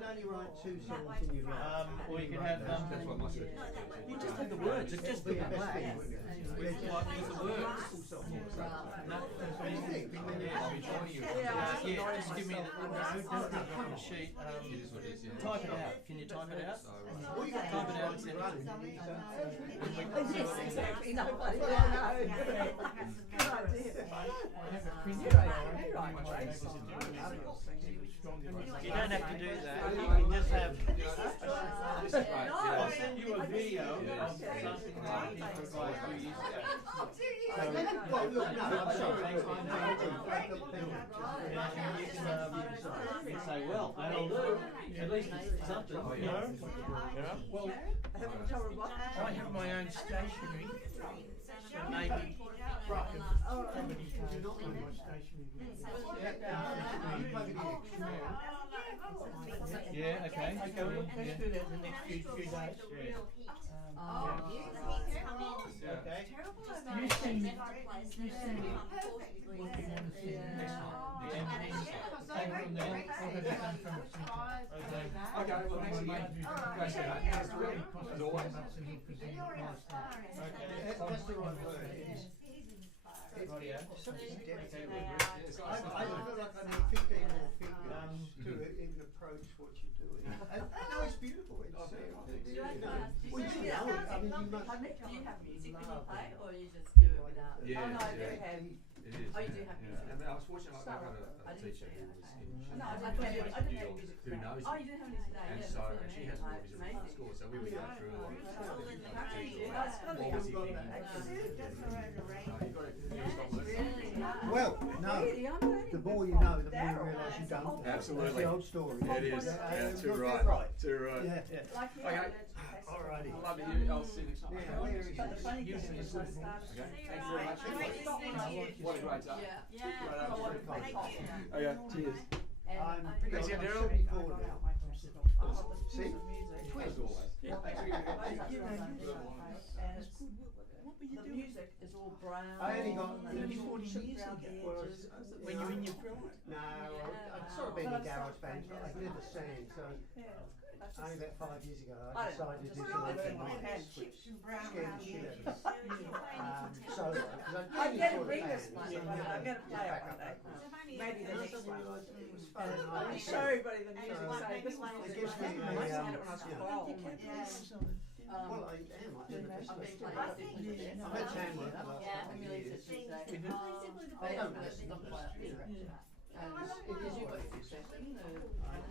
only write 2 songs in your life. Or you can have That's what my sister you just have the words. It just Be put the the best thing, words. wouldn't it? With the words. No, yeah, just give me the on the sheet. Type it out. Can you type it out? Type it out and send it to me. Yes, exactly. Nobody will know. Good idea. You don't have to do that. You can just have. I'll send you a video of something that he provided 2 years ago. Well, look, no, I'm sorry. You can say, well, that'll do. At least it's something, you know? Well, I have my own stationery. So maybe somebody can not on my stationery. Yeah, okay. Okay, well, let's do that in the next few days. Yeah. Okay. You You send me. You send me what you want to see. And then take from there. I'll have it done from Okay. Okay, well, thanks again. Thanks for that. That's great. As always. That's the right word. Rightio. I feel like I need 15 more fingers to even approach what you're doing. No, it's beautiful. It's, Do you like class? Do well, you you know, I mean, you must. do you have music when you play, or you just do it without? Yeah, Oh no, I do yeah. have. It is. Oh, you do have yeah. music. And I was fortunate I got I a didn't teacher see who it, was okay. in No, I New didn't have York music who knows Oh, it. you didn't have music today. And Yeah, so, that's and she what I has mean. more visible Amazing. at school, so we would go through a lot of stuff. That's More busy got thinking. that. Sue does her own arrangement. You've got to stop learning. Well, no. The more you know, the more you realise you don't. Absolutely. That's the old story. It is. Yeah, too You're right. Too right. Yeah, yeah. Like you, Okay. Alrighty. I'll love you. I'll see you next time. Yeah, where is But the it? funny thing Using is, your I foot. started. Okay. Thank you very much. What a great day. Yeah. Great afternoon. Thank you. Okay. Cheers. I'm Thanks again, Darryl. 74 now. See? As always. Yeah. The music is all brown. I only got 30, 40 years around ago. the Well, edges. When you're in your prime. No, I'd sort of been in garage bands, but I'd never sang, so only about 5 years ago I decided to do something nice, which scared the shit out of me. Solo, because I'm I'd gonna bring this one, I'm gonna play it back one up. day. Maybe the next one. It was fun. I'm show everybody the music, so this one It was gives me great. a, I had it when I was yeah. 12. Well, I am. I I've been playing I've had Tamworth the last Yeah, couple of Amelia years. said she's like, I don't listen. not quite, you know. And because you've got succession,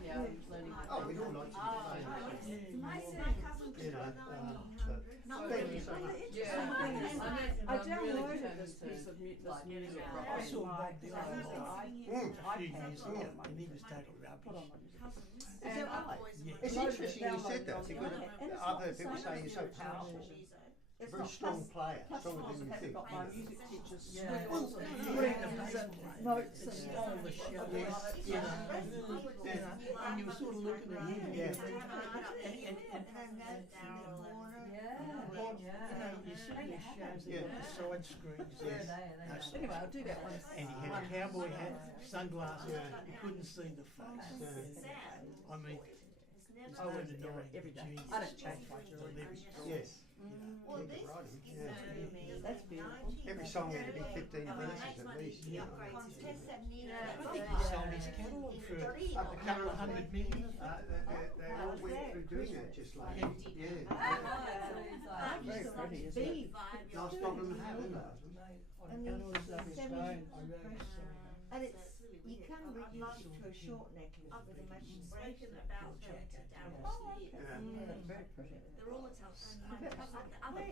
yeah, I'm learning. Oh, we'd all like to be famous. You know, but thank you so much. I downloaded this piece of music. I saw Bob Dylan a few years ago, iPad. and he was total rubbish. And It's interesting you said that because I've heard people say you're so powerful. Very strong player, stronger than you think. Got my music teachers. Reading the notes and all the show, you know, and you were sort of looking at him, Yeah. you see the shows that got the side screens. Anyway, I'll do that one. And he had a cowboy hat, sunglasses, you couldn't see the face. I mean, I went to Norway Every day. Jesus. I don't change my jewelry. Yes. Well, Keep this it writing, is yeah. That's beautiful. Every song had to be 15 verses at least. You know. I think he sold his catalogue for a couple of $100 million. They all went through doing that just like yeah. Very pretty, isn't it? Nice problem to have, isn't it? And it's, you can reduce it to a short necklace with a matching bracelet. Very pretty. They're all Italian. Other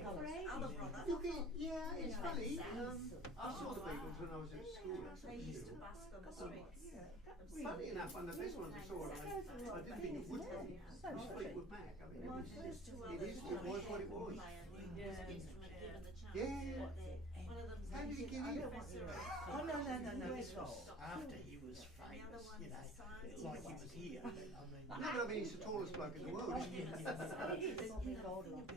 colours. Other brother. You can, yeah, it's funny. I saw the Beatles when I was at school. They used to busk on the streets. Funny enough, one of the best ones I saw, I didn't think it would be. Was Fleetwood Mac. I mean, it was what it was. Yeah. How did he get in? Oh, no, this was after he was famous, you know, like he was here. I mean, No, but I mean, he's the tallest bloke in the world, isn't he? Making alcoholic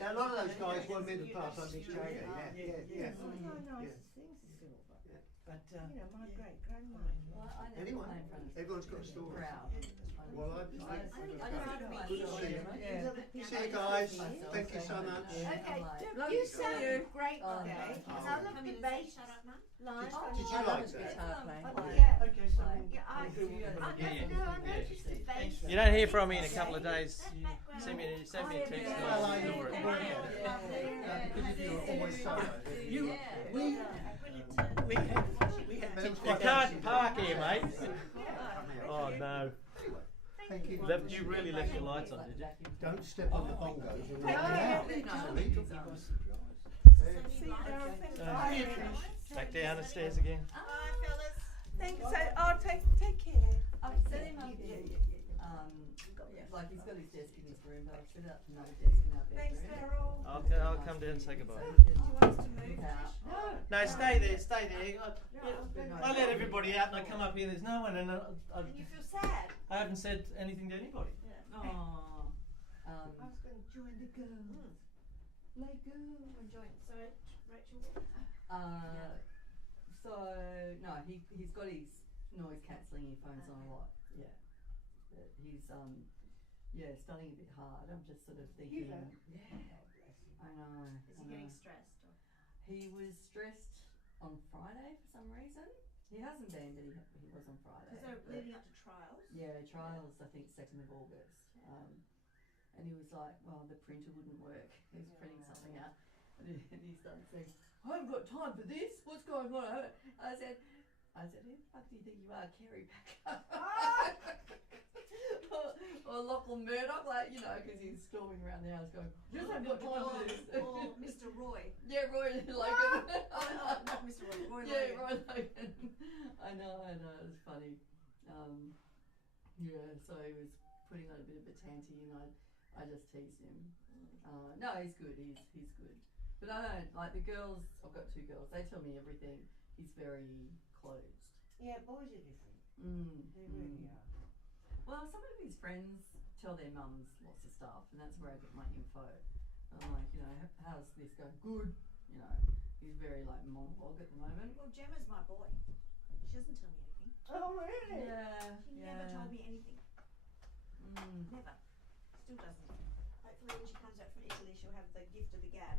Now, a lot of those guys were middle class like Mick Jagger, yeah. but, my great grandmother. Anyway, everyone's got a story. Well, I Good to see you. See you guys. Thank you so much. Okay, you sounded great today, and I love the bass line. Did you like that? Yeah. okay, so Yeah, I noticed the bass. You don't hear from me in a couple of days. Send me a text. Well, I Ignore it. because if you were always solo. we had You can't park here, mate. Oh no. Thank you. You really left your lights on, did you? Don't step on the bongos. Back down the stairs again. Bye, fellas. Thank you. So, take care. I've set him up in, like he's got his desk in his room, but I've set up another desk in our bedroom. Thanks, Darryl. I'll come down and say goodbye. So we can Do you want us to move? look out. No, stay there, stay there. No, I let everybody out and I come up here, there's no one, and And you feel sad? I haven't said anything to anybody. Yeah. Aww. I was going to join the girls. Like girls. I'm enjoying it. So, Rachel. So no, he's got his noise cancelling earphones on a lot. Yeah, but he's studying a bit hard. I'm just sort of thinking. I know. Is he getting stressed? Or? He was stressed on Friday for some reason. He hasn't been, but he was on Friday. Because they're leading up to trials. Yeah, trials. I think 2nd of August. And he was like, well, the printer wouldn't work. He was printing something out, and he started saying, I haven't got time for this. What's going on? I said, who the fuck do you think you are, Kerry Packer? or Lachlan Murdoch, like, you know, because he's storming around the house going, just haven't got time for this. Or Mr. Roy. Yeah, Roy Logan. Not Mr. Roy. Roy Yeah, Logan. Roy Logan. I know, it was funny. Yeah, so he was putting on a bit of a tanty, and I just teased him. No, he's good. He's good. But I don't like the girls. I've got 2 girls. They tell me everything. He's very closed. Yeah, boys are different. They really are. Well, some of his friends tell their mums lots of stuff, and that's where I get my info. I'm like, you know, how's this going? Good. You know, he's very like monologue at the moment. Well, Gemma's my boy. She doesn't tell me anything. Oh, really? Yeah. She never told me anything. Never. Still doesn't. Hopefully when she comes back from Italy she'll have the gift of the gab.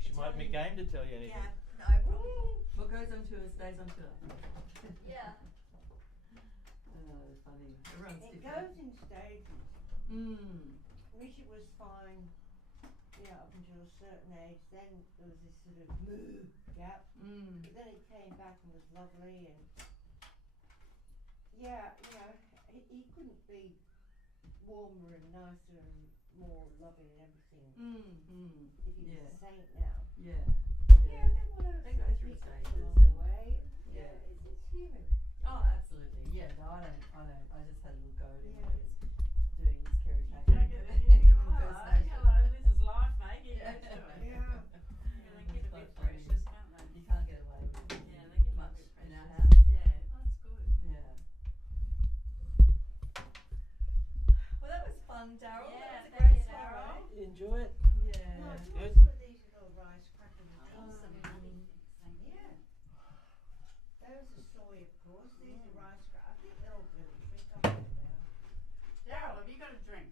She might be game to tell you anything. Gab. No, probably. What goes on tour stays on tour. Yeah. I know, it's funny. Everyone's It different. goes in stages. Richard was fine, up until a certain age. Then there was this sort of gap. But then he came back and was lovely, and he couldn't be warmer and nicer and more loving and everything. If he was a saint now. Yeah. They go through stages along the way. Yeah. It's human. Oh, absolutely. Yeah, no, I don't. I just had a little go at him when he was doing his Kerry Packer. Hello, this is life, mate. Get used to it. Yeah. They get a bit precious, can't they? You can't get away with it. Yeah, they get much a bit in our precious. house. Yeah, that's good. Yeah. Well, that was fun, Darryl. Yeah, that was a great thanks, soiree. Darryl. You enjoy it? Yeah. No, it's Good. also these little rice crackers. Yeah. Those are soy, of course. These are rice crackers. I think they're all gluten-free. Darryl, have you got a drink?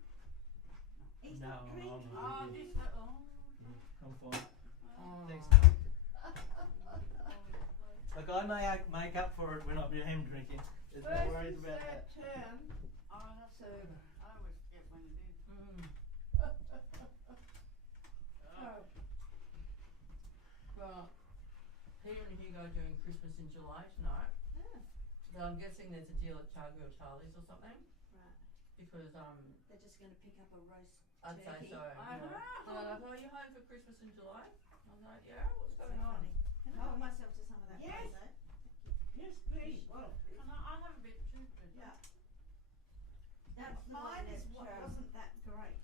He's No, not drinking. Oh, this little. I'm fine. Oh. Thanks, mate. Look, I may make up for it when I be home drinking. There's no worries about that. Turn. Oh, that's over. I always forget when it is. Well, Peter and Hugo are doing Christmas in July tonight. So I'm guessing there's a deal at Charlie or Charlie's or something. Right. Because They're just going to pick up a roast I'd turkey. say so. I Yeah. know. So I thought, are you home for Christmas in July? I was like, yeah, what's going on? Can I help myself to some of that? Yes. Rosé? Yes, please. Well, I'll have a bit too, please. Yeah. that's the one Mine is that, wasn't that great.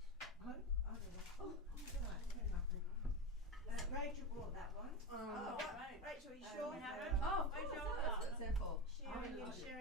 I don't know. Oh, right. Turn up then. Rachel bought that one. Oh, right. Rachel, are you Oh, sure? we haven't? Oh, Rachel, that's what it's there for. Sharing and sharing.